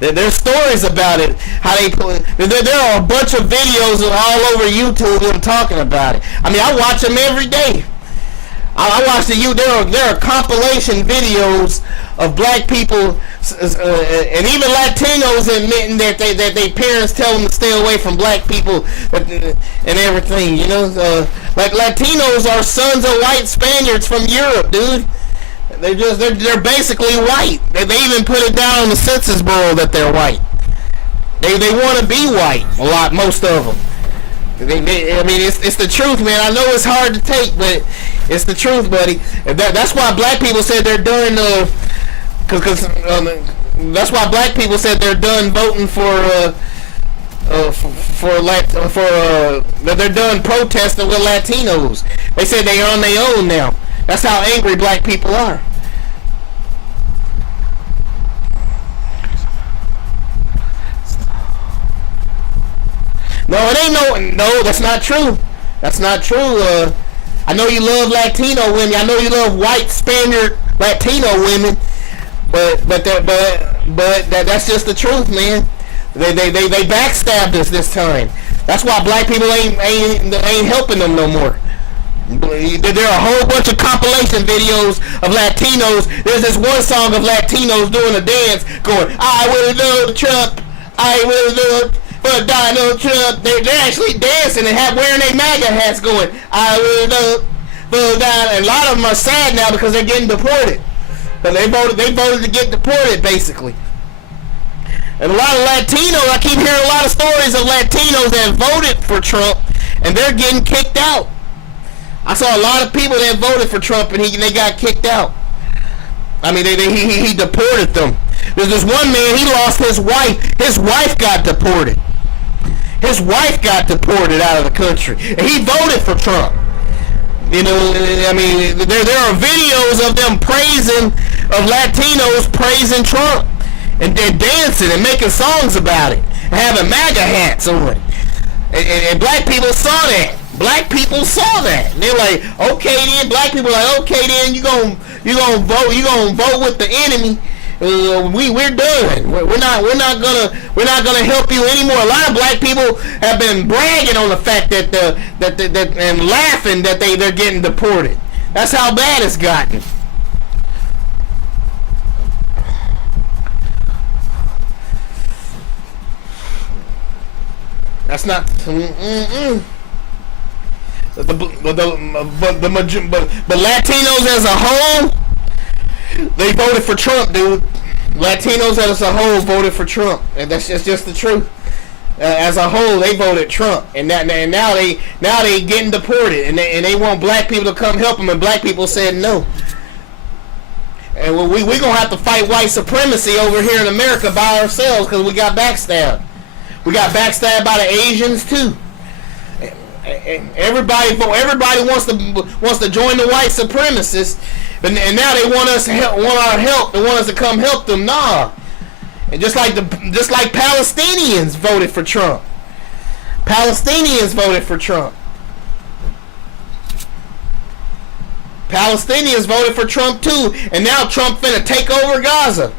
There's stories about it. How there are a bunch of videos all over YouTube of them talking about it. I mean, I watch them every day. I watch there are compilation videos of black people and even Latinos admitting that they parents tell them to stay away from black people and everything. You know, like Latinos are sons of white Spaniards from Europe, dude. They're basically white. They even put it down on the Census Bureau that they're white. They want to be white. Most of them. I mean, it's the truth, man. I know it's hard to take, but it's the truth, buddy. That's why black people said they're done. That's why black people said they're done voting they're done protesting with Latinos. They said they're on their own now. That's how angry black people are. No, it ain't no, that's not true. That's not true. I know you love Latino women. I know you love white Spaniard Latino women, but that's just the truth, man. They backstabbed us this time. That's why black people ain't helping them no more. There are a whole bunch of compilation videos of Latinos. There's this one song of Latinos doing a dance, going, "I will love Trump. I will love for Donald Trump." They're actually dancing and wearing their MAGA hats, going, "I will love for Donald." And a lot of them are sad now because they're getting deported. But they voted to get deported, basically. And a lot of Latinos, I keep hearing a lot of stories of Latinos that voted for Trump and they're getting kicked out. I saw a lot of people that voted for Trump and they got kicked out. I mean, he deported them. There's this one man, he lost his wife. His wife got deported. His wife got deported out of the country. And he voted for Trump. You know, I mean, there are videos of them of Latinos praising Trump and dancing and making songs about it and having MAGA hats on. And black people saw that. Black people saw that. And they're like, okay then. Black people are like, okay then. You gonna vote with the enemy. We're done. We're not gonna help you anymore. A lot of black people have been bragging on the fact that and laughing that they're getting deported. That's how bad it's gotten. That's not. But Latinos as a whole, they voted for Trump, dude. Latinos as a whole voted for Trump, and that's just the truth. As a whole, they voted Trump, and now they getting deported, and they want black people to come help them, and black people said no. And we gonna have to fight white supremacy over here in America by ourselves because we got backstabbed. We got backstabbed by the Asians too. Everybody wants to join the white supremacists, and now they want us want our help. They want us to come help them. Nah, and just like Palestinians voted for Trump. Palestinians voted for Trump. Palestinians voted for Trump too, and now Trump finna take over Gaza,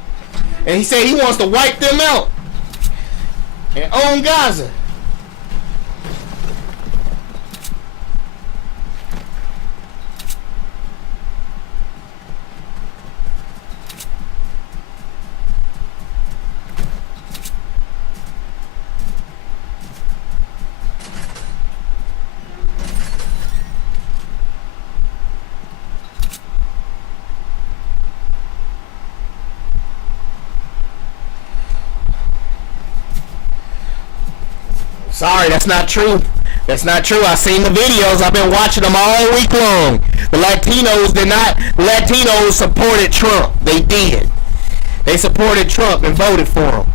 and he said he wants to wipe them out and own Gaza. Sorry, that's not true. That's not true. I've seen the videos. I've been watching them all week long. The Latinos did not. Latinos supported Trump. They did. They supported Trump and voted for him.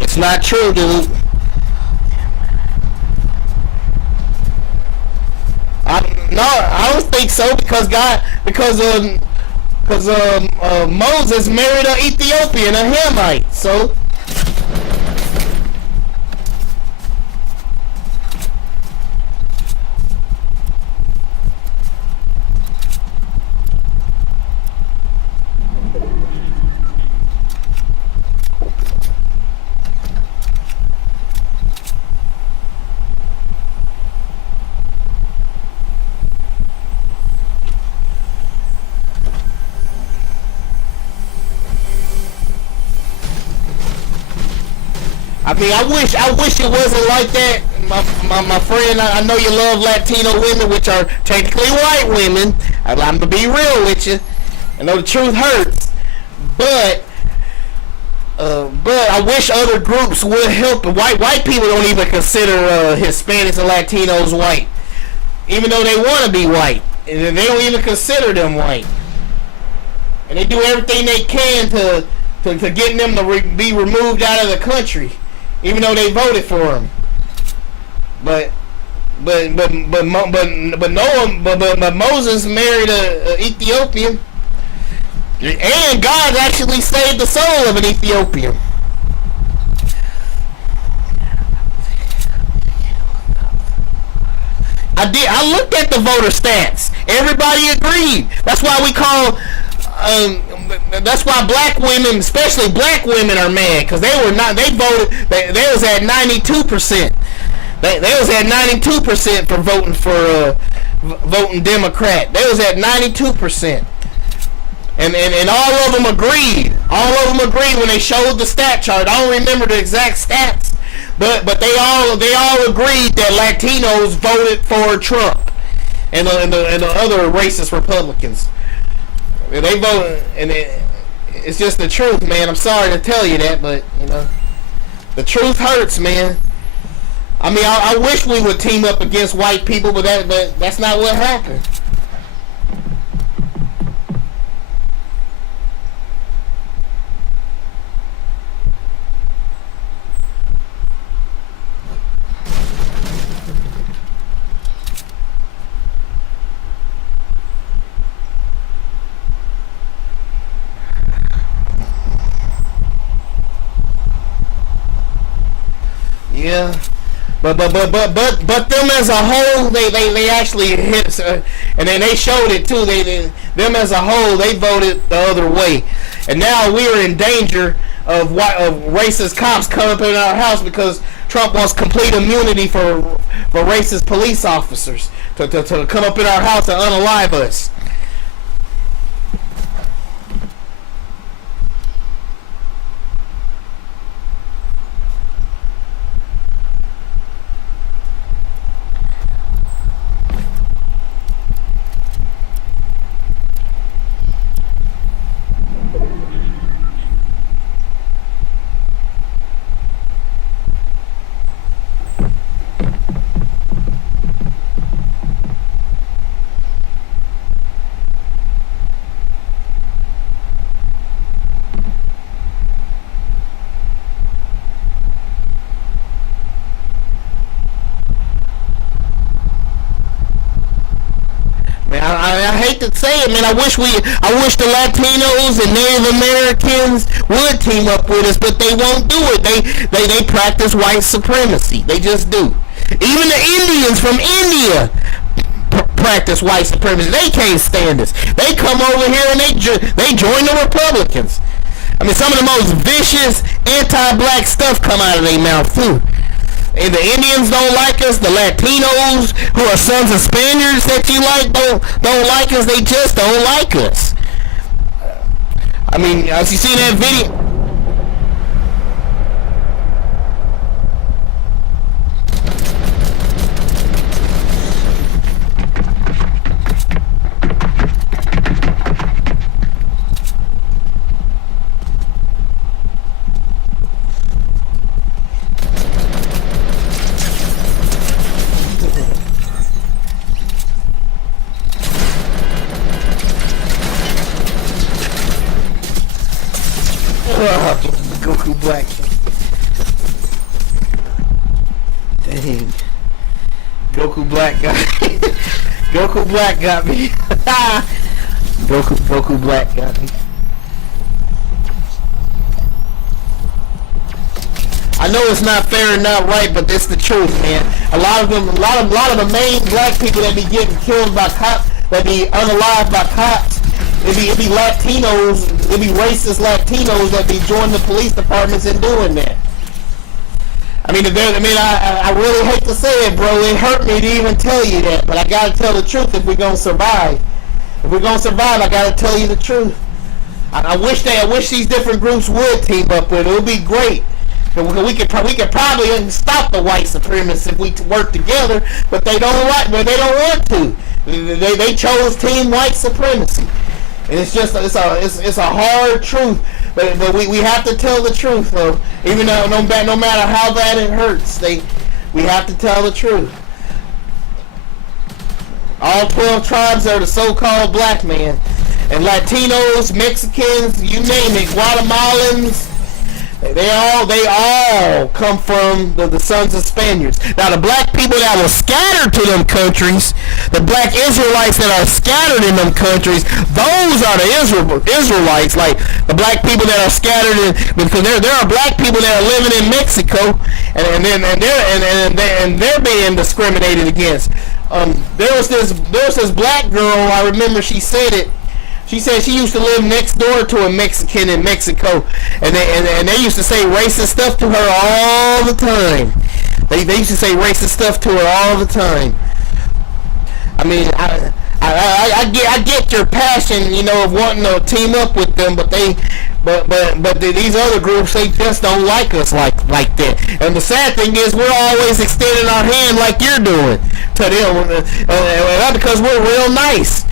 It's not true, dude. I don't think so because Moses married an Ethiopian, a Hamite. So I mean, I wish it wasn't like that. My friend, I know you love Latino women, which are technically white women. I'm gonna be real with you. I know the truth hurts, but I wish other groups would help. White people don't even consider Hispanics and Latinos white, even though they want to be white, and they don't even consider them white. And they do everything they can to get them to be removed out of the country, even though they voted for him. But Moses married a Ethiopian, and God actually saved the soul of an Ethiopian. I looked at the voter stats. Everybody agreed. That's why we call. That's why black women, especially black women, are mad because they were not. They voted. They was at 92%. They was at 92% for voting Democrat. They was at 92%. And all of them agreed. All of them agreed when they showed the stat chart. I don't remember the exact stats, but they all agreed that Latinos voted for Trump and the other racist Republicans. They voted, and it's just the truth, man. I'm sorry to tell you that, but you know, the truth hurts, man. I mean, I wish we would team up against white people, but that's not what happened. Yeah. But them as a whole, they actually hit, and then they showed it too. Them as a whole, they voted the other way, and now we are in danger of racist cops coming up in our house because Trump wants complete immunity for racist police officers to come up in our house and unalive us. I hate to say it, man. I wish the Latinos and Native Americans would team up with us, but they won't do it. They practice white supremacy. They just do. Even the Indians from India practice white supremacy. They can't stand us. They come over here and they join the Republicans. I mean, some of the most vicious anti-black stuff come out of their mouth too. And the Indians don't like us. The Latinos, who are sons of Spaniards that you like, don't like us. They just don't like us. I mean, as you see that video, Goku Black got me. Goku Black got me. Goku Black got me. I know it's not fair and not right, but it's the truth, man. A lot of the main black people that be getting killed by cops, that be unalived by cops, it be Latinos, it be racist Latinos that be joining the police departments and doing that. I really hate to say it, bro. It hurt me to even tell you that, but I gotta tell the truth if we're gonna survive. If we're gonna survive, I gotta tell you the truth. I wish these different groups would team up with it. It would be great. We could probably stop the white supremacists if we work together, but they don't want to. They chose team white supremacy, and it's a hard truth. But we have to tell the truth, though. Even though no matter how bad it hurts, we have to tell the truth. All 12 tribes are the so-called black man, and Latinos, Mexicans, you name it, Guatemalans. They all come from the sons of Spaniards. Now, the black people that were scattered to them countries, the black Israelites that are scattered in them countries, those are the Israelites. Like the black people that are scattered in, because there are black people that are living in Mexico, and they're being discriminated against. There was this black girl. I remember she said it. She said she used to live next door to a Mexican in Mexico, and they used to say racist stuff to her all the time. They used to say racist stuff to her all the time. I mean, I get your passion, of wanting to team up with them, but these other groups, they just don't like us like that. And the sad thing is, we're always extending our hand like you're doing to them, because we're real nice.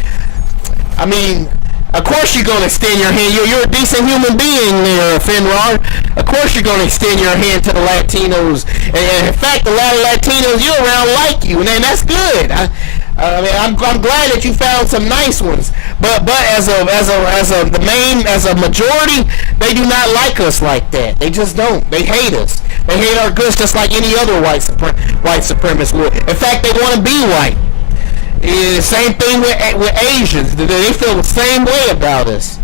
I mean, of course you're going to extend your hand. You're a decent human being there, Finrod. Of course you're going to extend your hand to the Latinos. And in fact, a lot of Latinos you're around like you, and that's good. I'm glad that you found some nice ones. But as a majority, they do not like us like that. They just don't. They hate us. They hate our guts just like any other white supremacist would. In fact, they want to be white. Same thing with Asians. They feel the same way about us.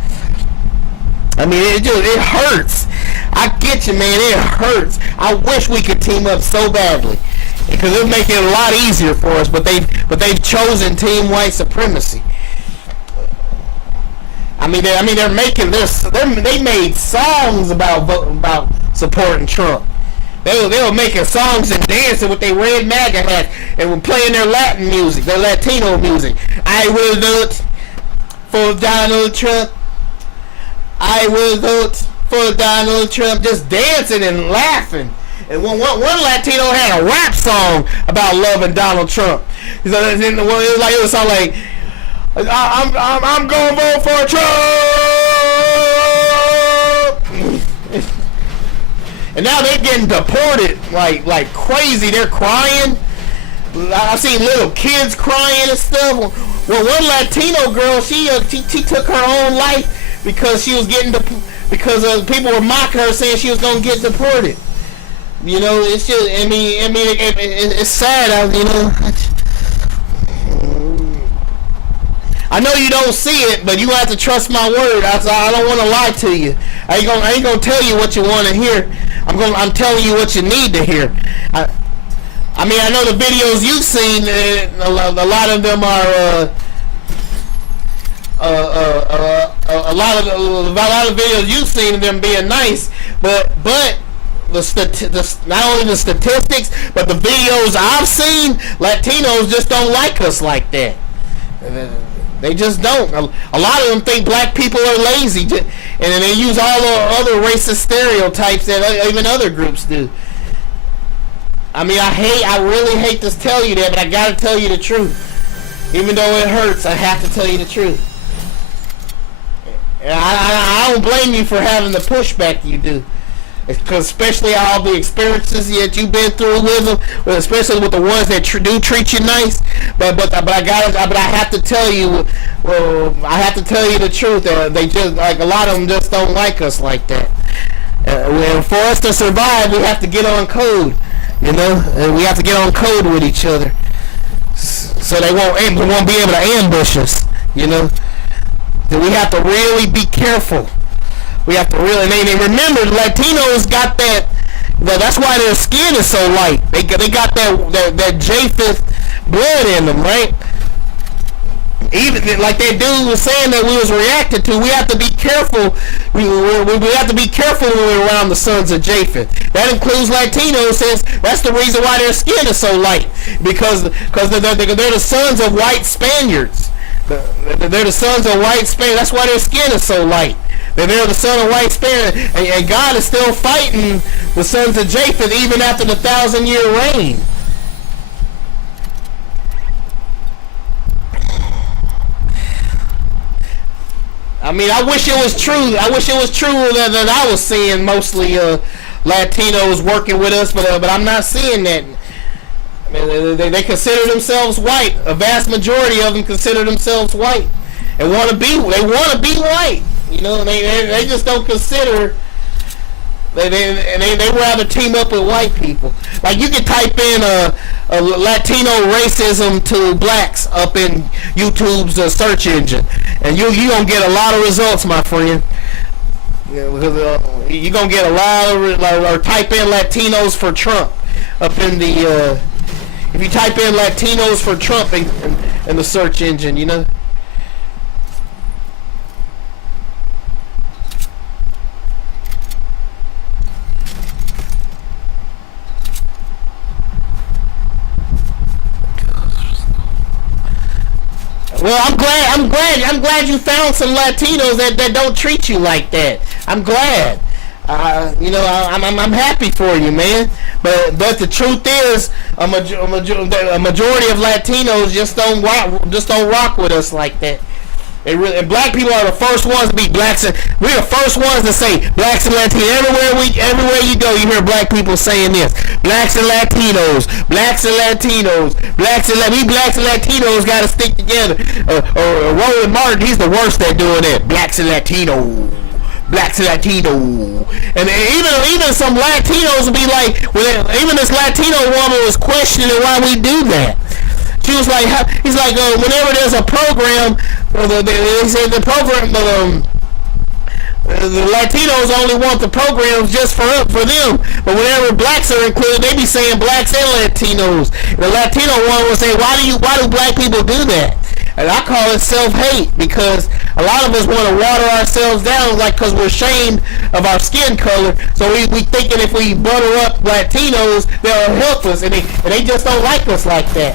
I mean, it hurts. I get you, man. It hurts. I wish we could team up so badly, because it would make it a lot easier for us. But they've chosen team white supremacy. They made songs about supporting Trump. They were making songs and dancing with their red MAGA hats and were playing their Latin music, their Latino music. I will vote for Donald Trump. I will vote for Donald Trump. Just dancing and laughing. And one Latino had a rap song about loving Donald Trump. So it was like I'm gonna vote for Trump. And now they're getting deported like crazy. They're crying. I've seen little kids crying and stuff. Well, one Latino girl, she took her own life because she was because people were mocking her, saying she was gonna get deported. It's just, it's sad. I know you don't see it, but you have to trust my word. I don't want to lie to you. I ain't gonna tell you what you want to hear. I'm telling you what you need to hear. I know the videos you've seen. A lot of them are. A lot of videos you've seen of them being nice, but not only the statistics, but the videos I've seen, Latinos just don't like us like that. They just don't. A lot of them think black people are lazy, and they use all the other racist stereotypes that even other groups do. I really hate to tell you that, but I gotta tell you the truth. Even though it hurts, I have to tell you the truth. And I don't blame you for having the pushback you do. Because especially all the experiences that you've been through with them, especially with the ones that do treat you nice. But I have to tell you, I have to tell you the truth. They just, like, a lot of them just don't like us like that. And for us to survive, we have to get on code. You know, and we have to get on code with each other, so they won't be able to ambush us. You know, that we have to really be careful. We have to really, and remember, Latinos got that. That's why their skin is so light. They got that Japheth blood in them, right? Even like that dude was saying that we was reacting to, we have to be careful. We have to be careful when we're around the sons of Japheth. That includes Latinos, since that's the reason why their skin is so light, because they're the sons of white Spaniards. They're the sons of white Spaniards. That's why their skin is so light. They're the son of white Spaniards, and God is still fighting the sons of Japheth even after the 1,000-year reign. I mean, I wish it was true. I wish it was true that I was seeing mostly Latinos working with us, but I'm not seeing that. I mean, they consider themselves white. A vast majority of them consider themselves white and want to be. They want to be white. You know, they just don't consider. They rather team up with white people. Like, you can type in a Latino racism to blacks up in YouTube's search engine, and you gonna get a lot of results, my friend. Yeah, because you gonna get a lot of, or type in Latinos for Trump up in the. If you type in Latinos for Trump in the search engine, you know. Well, I'm glad you found some Latinos that don't treat you like that. I'm glad. You know, I'm happy for you, man. But the truth is, a majority of Latinos just don't rock with us like that. And black people are the first ones to be blacks. We're the first ones to say blacks and Latinos. Everywhere you go, you hear black people saying this: blacks and Latinos, blacks and Latinos, we blacks and Latinos got to stick together. Or Roland Martin, he's the worst at doing that. Blacks and Latinos. Blacks and Latino, and even some Latinos will be like, even this Latino woman was questioning why we do that. She was like, he's like, whenever there's a program, they said the program, the Latinos only want the programs just for them, but whenever blacks are included, they be saying blacks and Latinos. The Latino one will say, why do black people do that? And I call it self-hate, because a lot of us want to water ourselves down, like, because we're ashamed of our skin color. So we thinking if we butter up Latinos, they'll help us, and they just don't like us like that.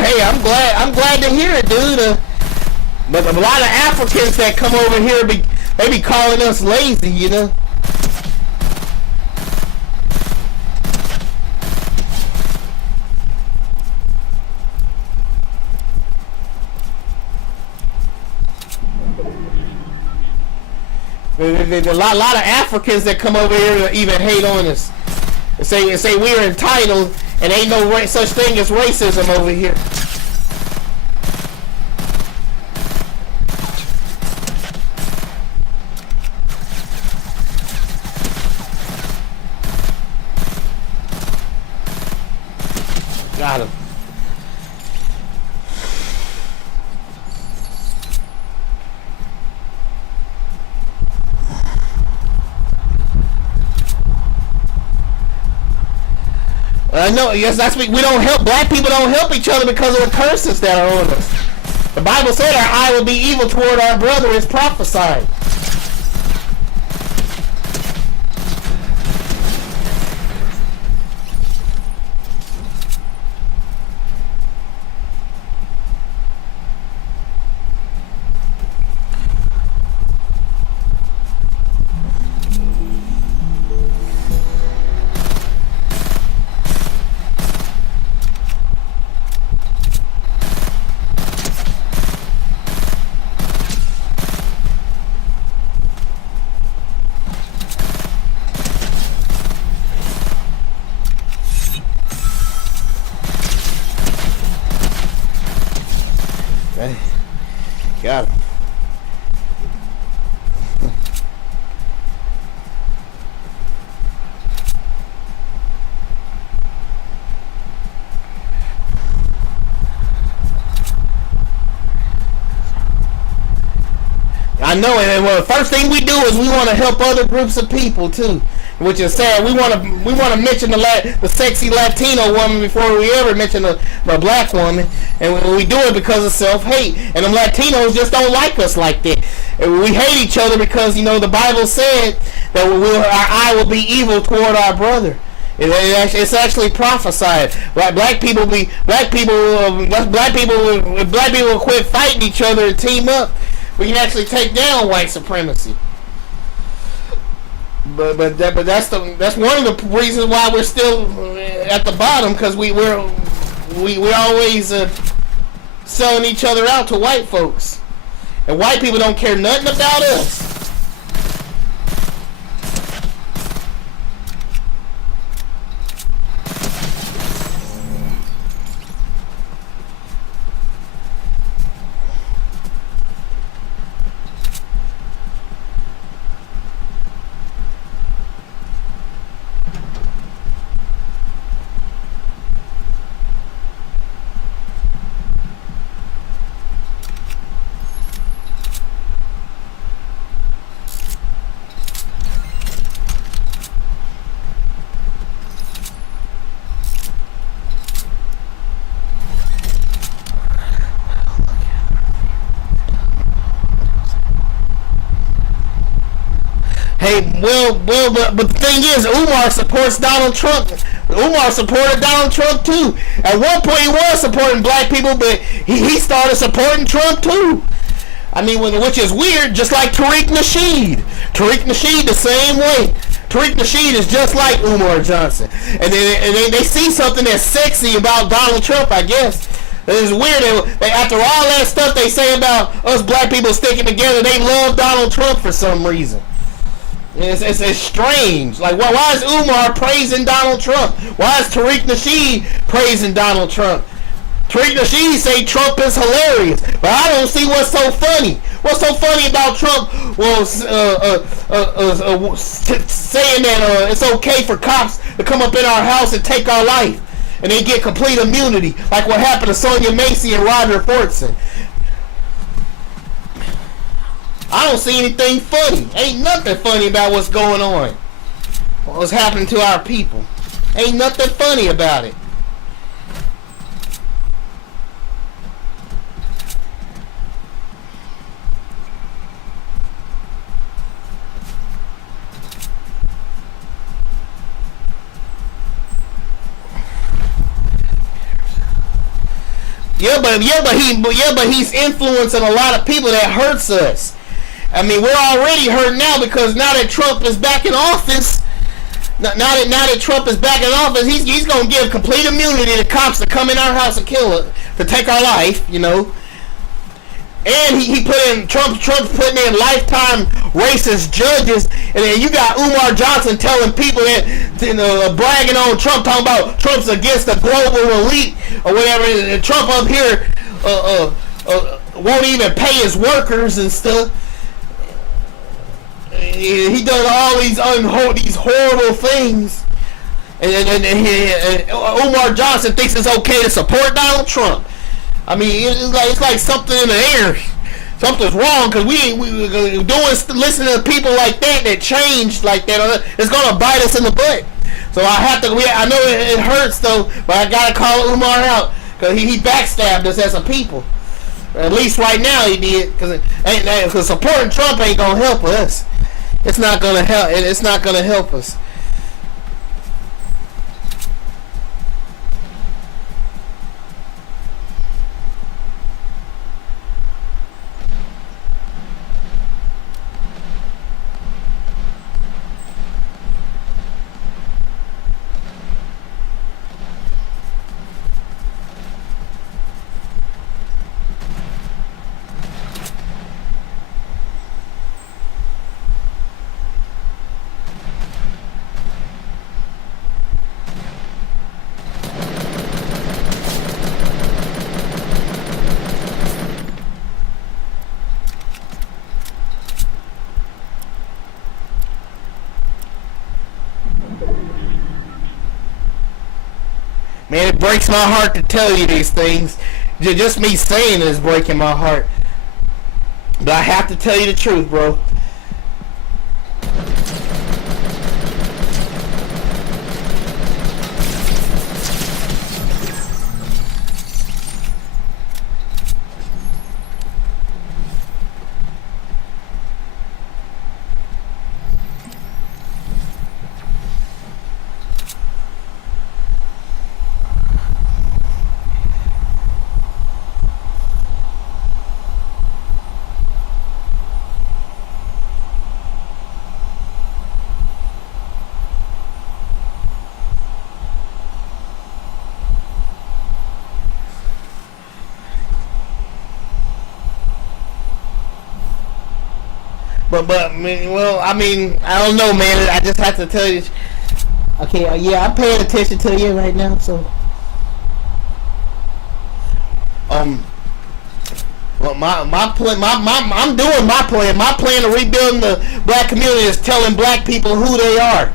Hey, I'm glad to hear it, dude. But a lot of Africans that come over here, they be calling us lazy, you know. There's a lot of Africans that come over here to even hate on us. And say we're entitled, and ain't no such thing as racism over here. Got him. No, yes, that's we don't help. Black people don't help each other because of the curses that are on us. The Bible said our eye will be evil toward our brother is prophesied. I know, and well, the first thing we do is we want to help other groups of people too, which is sad. We want to mention the sexy Latino woman before we ever mention the black woman, and we do it because of self-hate. And them Latinos just don't like us like that. And we hate each other because the Bible said that our eye will be evil toward our brother. It's actually prophesied. Black people will quit fighting each other and team up. We can actually take down white supremacy. But that's one of the reasons why we're still at the bottom, because we're always selling each other out to white folks, and white people don't care nothing about us. Hey, but the thing is, Umar supports Donald Trump. Umar supported Donald Trump too. At one point, he was supporting black people, but he started supporting Trump too. I mean, which is weird, just like Tariq Nasheed. Tariq Nasheed the same way. Tariq Nasheed is just like Umar Johnson. And they see something that's sexy about Donald Trump, I guess. It's weird. After all that stuff they say about us black people sticking together, they love Donald Trump for some reason. It's strange. Like, why is Umar praising Donald Trump? Why is Tariq Nasheed praising Donald Trump? Tariq Nasheed say Trump is hilarious, but I don't see what's so funny. What's so funny about Trump? Well, saying that it's okay for cops to come up in our house and take our life, and they get complete immunity, like what happened to Sonia Macy and Roger Fortson. I don't see anything funny. Ain't nothing funny about what's going on. What's happening to our people. Ain't nothing funny about it. But he's influencing a lot of people that hurts us. I mean, we're already hurt now, because now that Trump is back in office, now that Trump is back in office, he's gonna give complete immunity to cops to come in our house and kill us, to take our life, And he put in Trump's putting in lifetime racist judges, and then you got Umar Johnson telling people that bragging on Trump, talking about Trump's against the global elite or whatever. And Trump up here won't even pay his workers and stuff. He does all these horrible things, and Umar Johnson thinks it's okay to support Donald Trump. I mean, it's like something in the air. Something's wrong, because we listening to people like that change like that. It's gonna bite us in the butt. So I know it hurts though, but I gotta call Umar out, because he backstabbed us as a people. At least right now he did, because supporting Trump ain't gonna help us. It's not gonna help. It's not gonna help us. Man, it breaks my heart to tell you these things. Just me saying it is breaking my heart. But I have to tell you the truth, bro. But I mean, I don't know, man. I just have to tell you. Okay, yeah, I'm paying attention to you right now. So, um, well, I'm doing my plan. My plan of rebuilding the black community is telling black people who they are.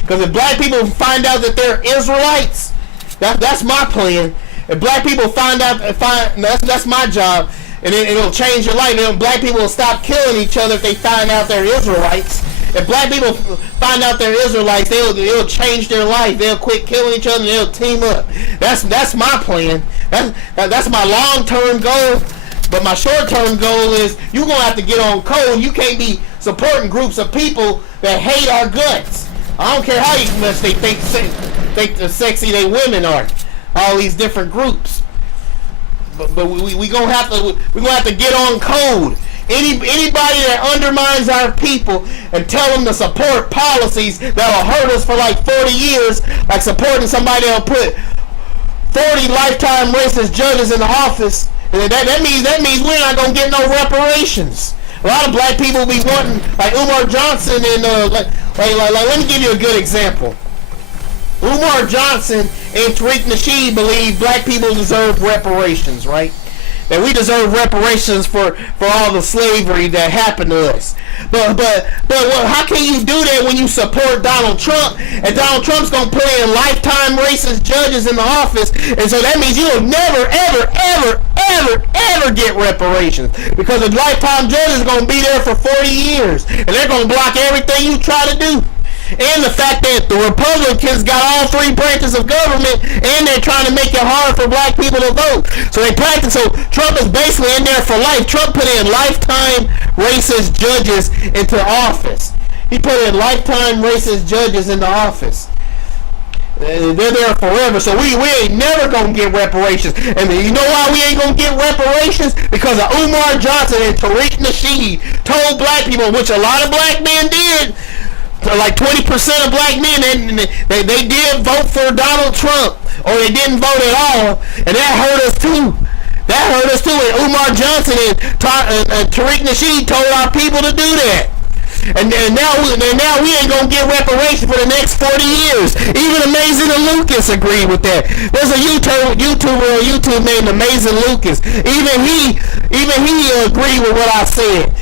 Because if black people find out that they're Israelites, that's my plan. If black people that's my job. And it'll change your life. And black people will stop killing each other if they find out they're Israelites. If black people find out they're Israelites, it'll change their life. They'll quit killing each other and they'll team up. That's my plan. That's my long-term goal. But my short-term goal is you're going to have to get on code. You can't be supporting groups of people that hate our guts. I don't care how much they think the sexy they women are. All these different groups. But we gonna have to get on code. Anybody that undermines our people and tell them to support policies that'll hurt us for like 40 years, like supporting somebody that'll put 40 lifetime racist judges in the office, that means we're not gonna get no reparations. A lot of black people be wanting, like Umar Johnson and like let me give you a good example. Umar Johnson and Tariq Nasheed believe black people deserve reparations, right? That we deserve reparations for all the slavery that happened to us. But how can you do that when you support Donald Trump and Donald Trump's gonna put in lifetime racist judges in the office, and so that means you'll never ever get reparations because the lifetime judges are gonna be there for 40 years and they're gonna block everything you try to do. And the fact that the Republicans got all three branches of government and they're trying to make it hard for black people to vote. So so Trump is basically in there for life. Trump put in lifetime racist judges into office. He put in lifetime racist judges into office. They're there forever. So we ain't never gonna get reparations. And you know why we ain't gonna get reparations? Because of Umar Johnson and Tariq Nasheed told black people, which a lot of black men did, like 20% of black men, they did vote for Donald Trump, or they didn't vote at all, and that hurt us too. That hurt us too. And Umar Johnson and Tariq Nasheed told our people to do that. And now we ain't gonna get reparations for the next 40 years. Even Amazing Lucas agreed with that. There's a YouTuber on YouTube named Amazing Lucas. Even he agreed with what I said.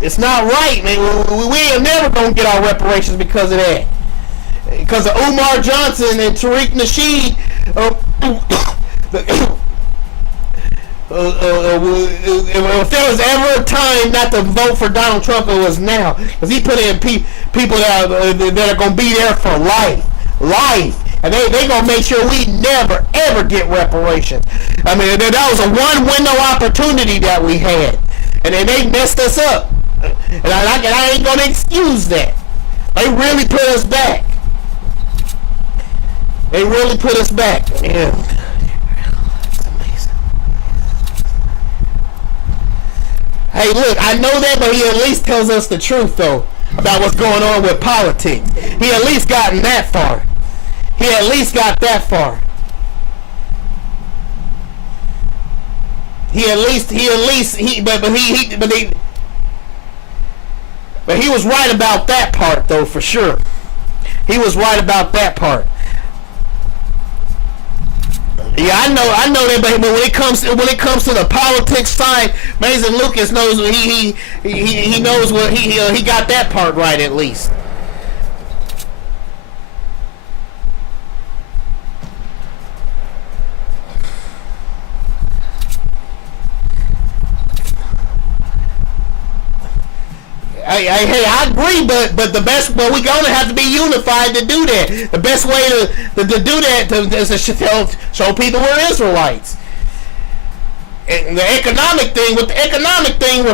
It's not right, man. We ain't never gonna get our reparations because of that. Because of Umar Johnson and Tariq Nasheed. If there was ever a time not to vote for Donald Trump, it was now. Because he put in people that are gonna be there for life. And they gonna make sure we never ever get reparations. I mean, that was a one window opportunity that we had, and then they messed us up. And I ain't gonna excuse that. They really put us back. They really put us back. Yeah. That's amazing. Hey, look, I know that, but he at least tells us the truth, though, about what's going on with politics. He at least gotten that far. He at least got that far. But he was right about that part, though, for sure. He was right about that part. Yeah, I know that, but when it comes to the politics side, Mason Lucas knows he knows what he got that part right at least. Hey, I agree, but the best, but we gonna have to be unified to do that. The best way to do that is to show people we're Israelites. And the economic thing, with the economic thing,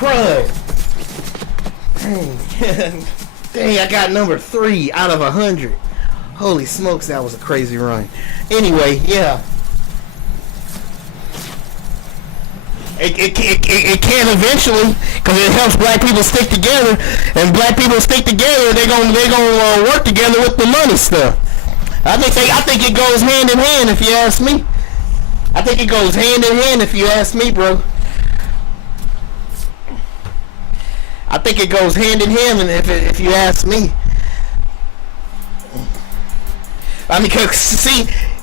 crud. Dang, I got number 3 out of 100. Holy smokes, that was a crazy run. Anyway, yeah. It can eventually, because it helps black people stick together, and black people stick together, they gonna work together with the money stuff. I think it goes hand in hand, if you ask me. I think it goes hand in hand, if you ask me, bro. I think it goes hand in hand, if you ask me. I mean, cause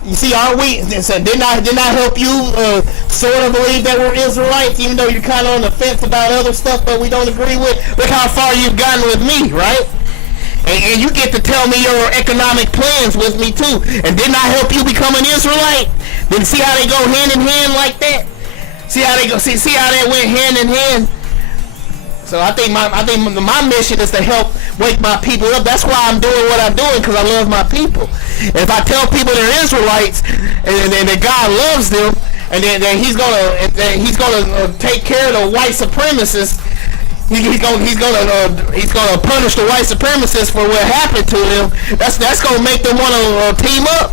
you see, aren't we? Didn't I help you sort of believe that we're Israelites, even though you're kind of on the fence about other stuff that we don't agree with? Look how far you've gotten with me, right? And you get to tell me your economic plans with me too. And didn't I help you become an Israelite? Then see how they go hand in hand like that? See how they go? See how that went hand in hand? So I think my mission is to help wake my people up. That's why I'm doing what I'm doing, because I love my people. And if I tell people they're Israelites and that God loves them, and then He's gonna take care of the white supremacists. He's gonna punish the white supremacists for what happened to them. That's gonna make them want to team up.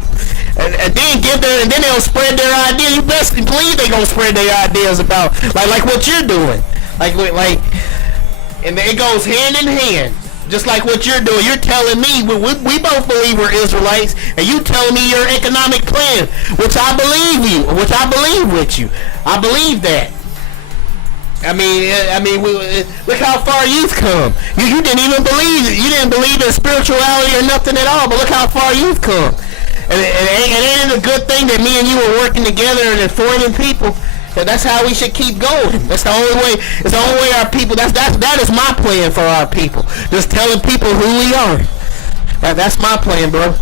And then they'll spread their ideas. You best believe they're gonna spread their ideas about like what you're doing. And it goes hand in hand, just like what you're doing. You're telling me we both believe we're Israelites, and you telling me your economic plan, which I believe with you. I believe that. I mean, look how far you've come. You didn't even believe it. You didn't believe in spirituality or nothing at all. But look how far you've come. And ain't it a good thing that me and you are working together and informing people? That's how we should keep going. That's the only way. It's the only way our people. That is my plan for our people. Just telling people who we are. That's my plan, bro.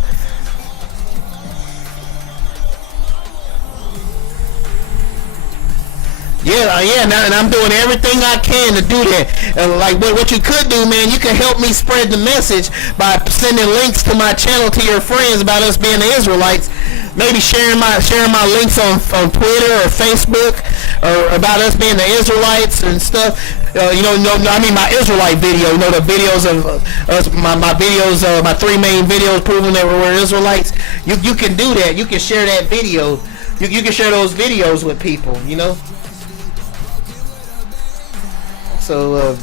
Yeah, and I'm doing everything I can to do that. Like what you could do, man, you can help me spread the message by sending links to my channel to your friends about us being the Israelites. Maybe sharing my links on Twitter or Facebook or about us being the Israelites and stuff. My Israelite video. The videos of us, my videos, my 3 main videos proving that we're Israelites. You can do that. You can share that video. You can share those videos with people. So,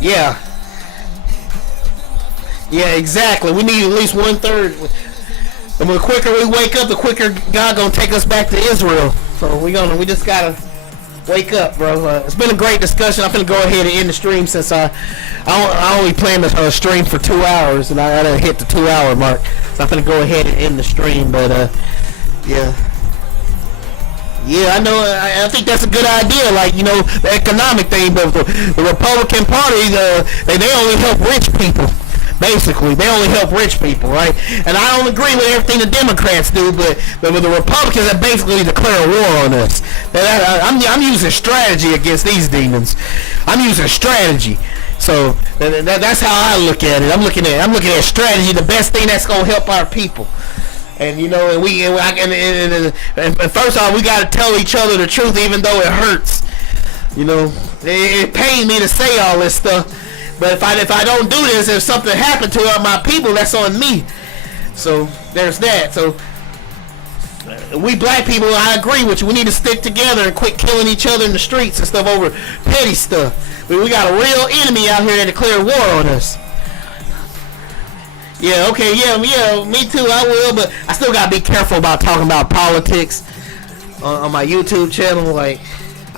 yeah, exactly. We need at least 1/3. And the quicker we wake up, the quicker God gonna take us back to Israel. So we just gotta wake up, bro. It's been a great discussion. I'm gonna go ahead and end the stream since I only planned to stream for 2 hours, and I done hit the 2-hour mark. So I'm gonna go ahead and end the stream. But yeah. Yeah, I know. I think that's a good idea. Like, you know, the economic thing, but the Republican Party, they only help rich people. Basically, they only help rich people, right? And I don't agree with everything the Democrats do, but with the Republicans, that basically declare a war on us. I'm using strategy against these demons. I'm using strategy. So that's how I look at it. I'm looking at strategy, the best thing that's gonna help our people. And you know, and first off, we gotta tell each other the truth, even though it hurts. You know, it pains me to say all this stuff, but if I don't do this, if something happened to my people, that's on me. So there's that. So we black people, I agree with you. We need to stick together and quit killing each other in the streets and stuff over petty stuff. We got a real enemy out here that declared war on us. Yeah, okay, yeah, me too, I will, but I still gotta be careful about talking about politics on my YouTube channel. Like,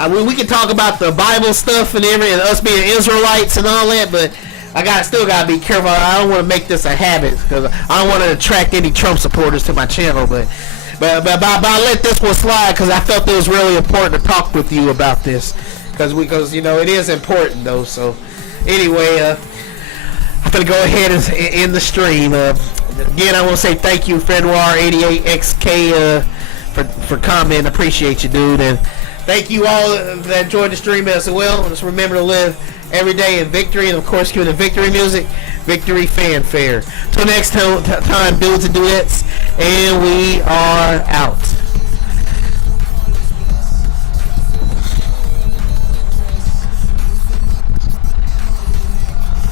we can talk about the Bible stuff and everything, and us being Israelites and all that, but still gotta be careful. I don't want to make this a habit, because I don't want to attract any Trump supporters to my channel, but I'll let this one slide, because I felt it was really important to talk with you about this, because you know, it is important, though. So, anyway, I'm going to go ahead and end the stream. Again, I want to say thank you, Fedwar88XK, for commenting. Appreciate you, dude. And thank you all that enjoyed the stream as well. Just remember to live every day in victory. And, of course, cue the victory music, victory fanfare. Till next time, dudes and duets. And we are out.